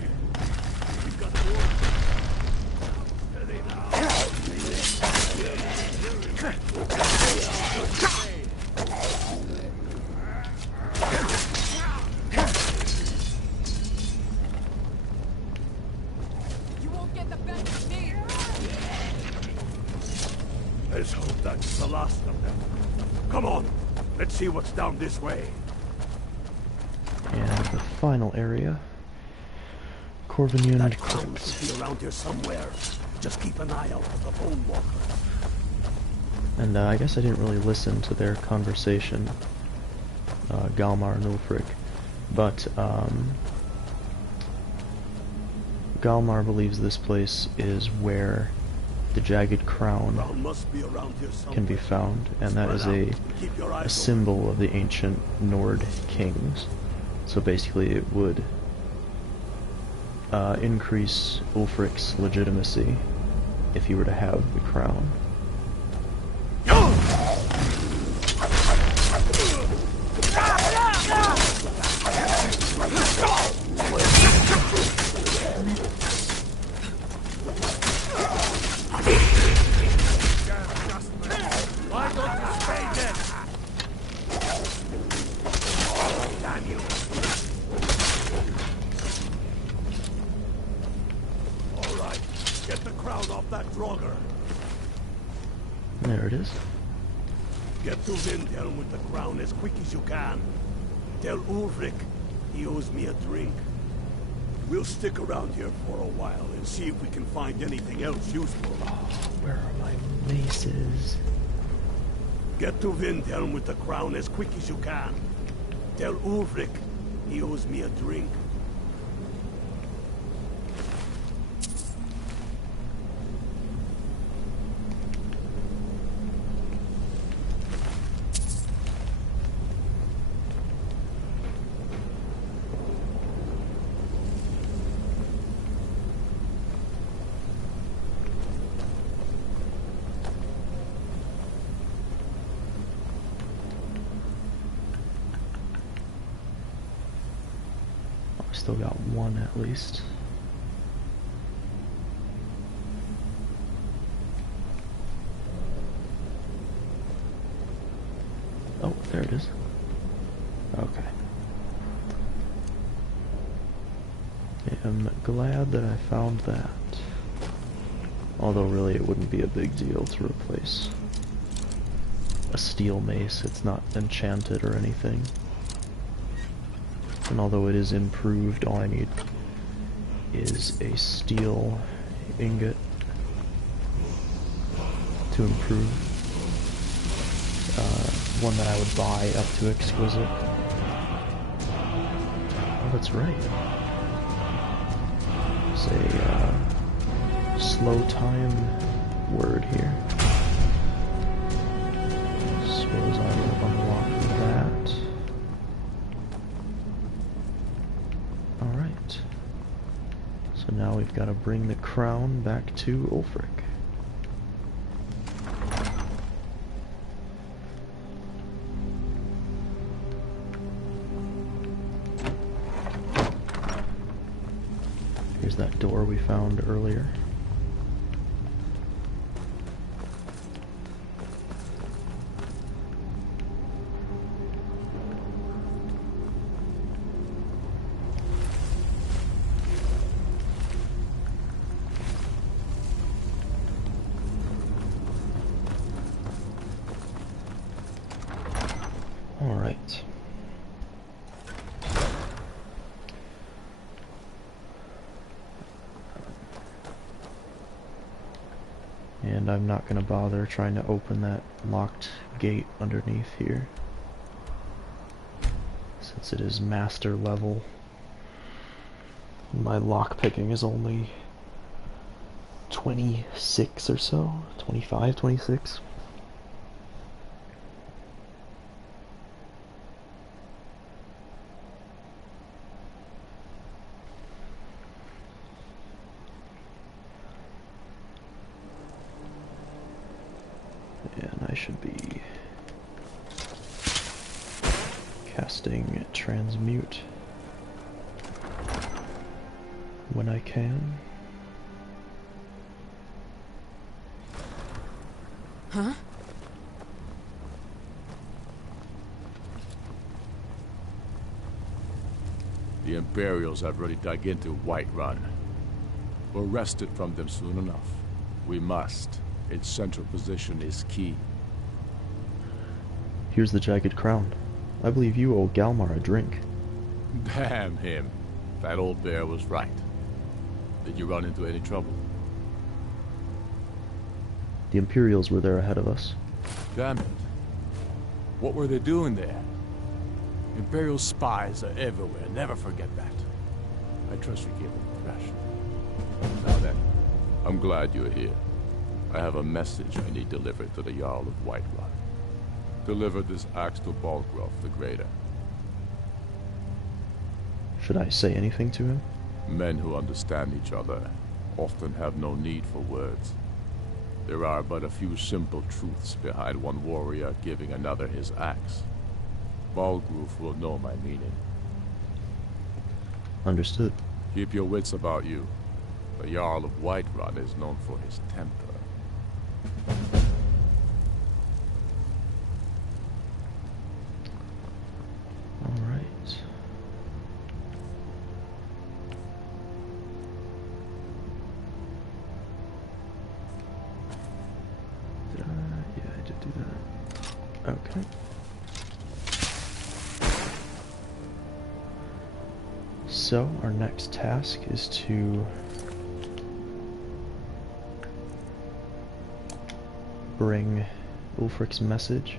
Let's hope that's the last of them. Come on, let's see what's down this way. And the final area, Corvinian That crown must be around here somewhere. Just keep an eye out for the Bone Walker. And I guess I didn't really listen to their conversation, Galmar and Ulfric, but Galmar believes this place is where the jagged crown can be found, and that is a symbol of the ancient Nord kings. So basically it would increase Ulfric's legitimacy if he were to have the crown. There it is. Get to Vindhelm with the crown as quick as you can. Tell Ulfric he owes me a drink. We'll stick around here for a while and see if we can find anything else useful. Oh, where are my maces? Get to Vindhelm with the crown as quick as you can. Tell Ulfric he owes me a drink. Still got one at least. Oh, there it is. Okay. I am glad that I found that. Although really it wouldn't be a big deal to replace a steel mace. It's not enchanted or anything. And although it is improved, all I need is a steel ingot to improve. One that I would buy up to exquisite. Oh, that's right. It's a slow time word here. Suppose I will unlock that. Alright. So now we've got to bring the crown back to Ulfric. Here's that door we found earlier. All right. And I'm not going to bother trying to open that locked gate underneath here, since it is master level. My lockpicking is only 26 or so, 25, 26. And I should be casting transmute when I can. Huh? The Imperials have already dug into Whiterun. We're wrested from them soon enough. We must. Its central position is key. Here's the jagged crown. I believe you owe Galmar a drink. Damn him. That old bear was right. Did you run into any trouble? The Imperials were there ahead of us. Damn it. What were they doing there? Imperial spies are everywhere. Never forget that. I trust you gave them a thrashing. Now then, I'm glad you're here. I have a message I need delivered to the Jarl of Whiterun. Deliver this axe to Balgruuf the Greater. Should I say anything to him? Men who understand each other often have no need for words. There are but a few simple truths behind one warrior giving another his axe. Balgruuf will know my meaning. Understood. Keep your wits about you. The Jarl of Whiterun is known for his temper. All right. Yeah, I did do that. Okay. So, our next task is to bring Ulfric's message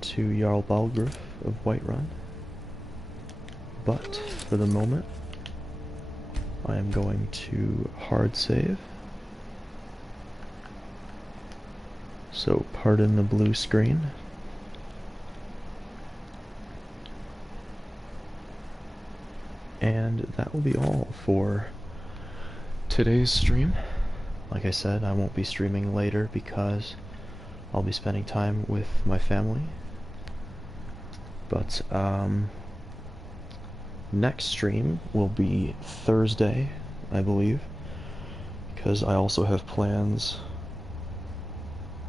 to Jarl Balgruuf of Whiterun. But, for the moment, I am going to hard save. So, pardon the blue screen. And that will be all for today's stream. Like I said, I won't be streaming later because I'll be spending time with my family. But next stream will be Thursday, I believe, because I also have plans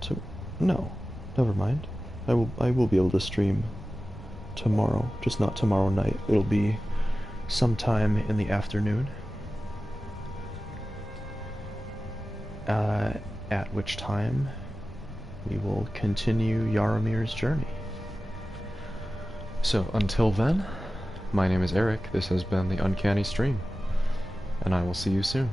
to... No, never mind. I will be able to stream tomorrow, just not tomorrow night. It'll be sometime in the afternoon, at which time we will continue Yaramir's journey. So until then, my name is Eric, this has been the Uncanny Stream, and I will see you soon.